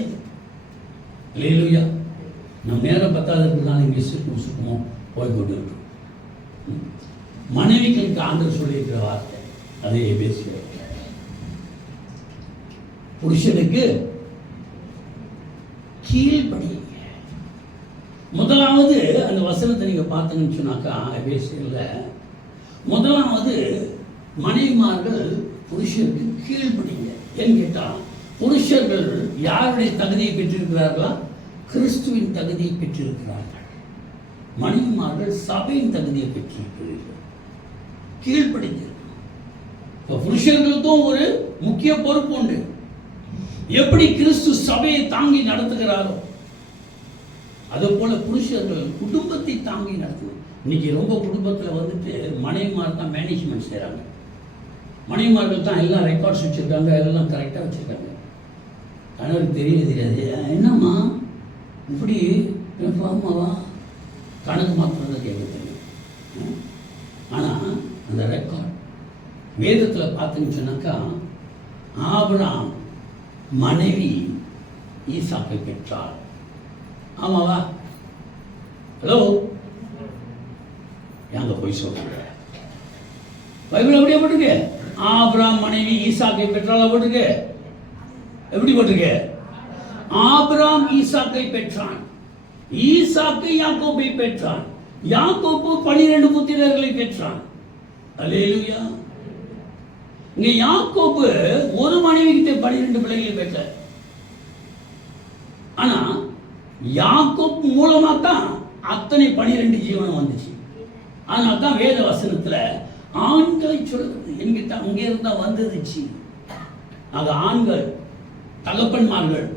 அல்லேலூயா. நம் நேரம் பத்தாததுனால இங்கே சுக்குமோ போய்கொண்டு இருக்கும். மனைவிகளுக்கு ஆண்டவர் சொல்லியிருக்கிற வார்த்தை அதே பேசுகிற புருஷனுக்கு கீழ்ப்படியுங்க. முதலாவது அந்த வசனத்தை நீங்க பார்த்தீங்கன்னு சொன்னாக்கா, எபேசியர்ல முதலாவது மனைவிமார்கள் புருஷருக்கு கீழ்ப்படிங்க. ஏன்னு கேட்டா, புருஷர்கள் யாருடைய தகுதியை பெற்றிருக்கிறார்களா? கிறிஸ்துவின் தகுதியை பெற்றிருக்கிறார்கள். மனைவிமார்கள் சபையின் தகுதியை பெற்றிருக்கிறீர்கள். கீழ்ப்படிங்க. புருஷர்களுக்கும் ஒரு முக்கிய பொறுப்பு உண்டு. எப்படி கிறிஸ்து சபையை தாங்கி நடத்துகிறாரோ அதே போல புருஷர்கள் குடும்பத்தை தாங்கி நடத்தணும். இன்னைக்கு ரொம்ப குடும்பத்தில் வந்துட்டு மனைவிமார் தான் மேனேஜ்மெண்ட் செய்கிறாங்க. மனைவிமார்கள் தான் எல்லாம் ரெக்கார்ட்ஸ் வச்சுருக்காங்க, எல்லாம் கரெக்டாக வச்சுருக்காங்க. கணவருக்கு தெரியாது. என்னம்மா இப்படி அம்மாவா கணக்கு மாத்திரம் தான் கேட்க தெரியும். ஆனால் அந்த ரெக்கார்ட் வேதத்தில் பார்த்தீங்கன்னு சொன்னாக்கா, ஆபிரகாம் மனைவி ஈசாக்கை பெற்றாள். ஆமாவா? ஹலோ, எங்க போய் சொல்றாங்க? பைபிள் அப்படியே போட்டிருக்கு. ஆபிரகாம் மனைவி ஈசாக்கை பெற்றாள் போட்டிருக்கு. எப்படி போட்டிருக்கு? ஆபிரகாம் ஈசாக்கை பெற்றான், ஈசாக்கு யாக்கோபை பெற்றான், யாக்கோபு 12 புத்திரர்களை பெற்றான். அல்லேலூயா. இங்க யாக்கோபு ஒரு மனைவி கிட்ட 12 பிள்ளைகளை பெற்ற. ஆனா யாக்கோபு மூலமா தான் அத்தனை 12 ஜீவனம் வந்துச்சு. அதனால தான் வேத வசனத்துல ஆண்களை சொல்லுறது என்கிட்ட அங்கே இருந்தா வந்துருச்சு. ஆக ஆண்கள் தகப்பன்மார்கள்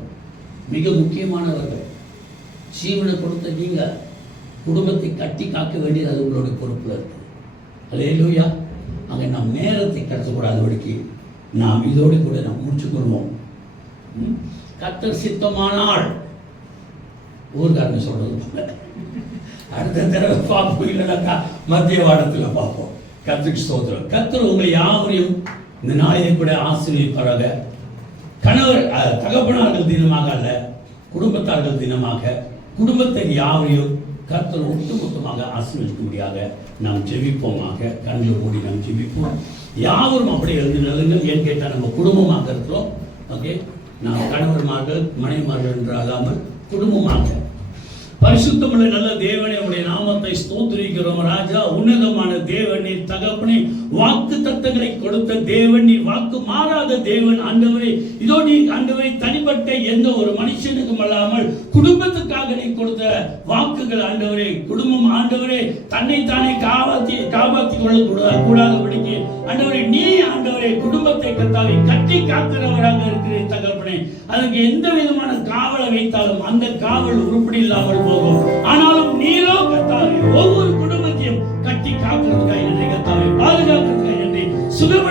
மிக முக்கியமானவர்கள். ஜீவனை கொடுத்த நீங்க குடும்பத்தை கட்டி காக்க வேண்டியது அது உங்களுடைய பொறுப்புல இருக்கு. அல்லேலூயா. அங்கே நாம் நேரத்தை கடத்தக்கூடாதபடிக்கு நாம் இதோடு கூட நாம் முடிச்சு கொள்வோம். கர்த்தர் சித்தமானால் ஊர்காரன் சொல்றது போல அடுத்த தடவை பார்ப்போம், இல்லைனாக்கா மத்திய வாரத்தில் பார்ப்போம். கர்த்தருக்கு ஸ்தோத்திரம். கர்த்தர் உங்களை யாவரையும் இந்த நாளிலே கூட ஆசீர்வதிப்பாராக. கணவர் தகப்பனார்கள் தினமாக அல்ல, குடும்பத்தார்கள் தினமாக குடும்பத்தை யாவரையும் கர்த்தர் ஒட்டுமொத்தமாக ஆசீர்வதிக்கும்படியாக நாம் ஜெபிப்போமாக. கண்களை மூடி நாம் ஜெபிப்போம். யாவரும் அப்படியே எழுந்து நிலங்கள். ஏன் கேட்டால் நம்ம குடும்பமாக இருக்கிறோம். ஓகே, நாம் கணவர்மார்கள் மனைவிமார்கள் என்று அல்லாமல் குடும்பமாக. பரிசுத்தமுள்ள நல்ல தேவனே, உடைய நாமத்தை ஸ்தோத்திரிக்கிறோம் ராஜா. உன்னதமான தேவனே, தகப்பனே, வாக்கு தத்தங்களை கொடுத்த தேவன், நீ வாக்கு மாறாத தேவன் ஆண்டவரே. இதோ நீ ஆண்டவரை தனிப்பட்ட எந்த ஒரு மனுஷனுக்கும் அல்லாமல் குடும்பத்துக்காக நீ கொடுத்த வாக்குகள் ஆண்டவரே. குடும்பம் ஆண்டவரே தன்னைத்தானே காப்பாற்றி கொள்ள கூடாதபடிக்கு ஆண்டவரே நீ ஆண்டவரே குடும்பத்தை கத்தாவை கட்டி காக்கிறவராக இருக்கிறேன் தகப்பனே. அதுக்கு எந்த விதமான காவலை வைத்தாலும் அந்த காவல் உருப்படி இல்லாமல் போகும். ஆனாலும் நீரோ கத்தாவே ஒவ்வொரு குடும்பத்தையும் கட்டி காக்கிறதுக்காக நன்றி, கத்தாவை பாதுகாக்கிறதுக்காக நன்றி, சுகம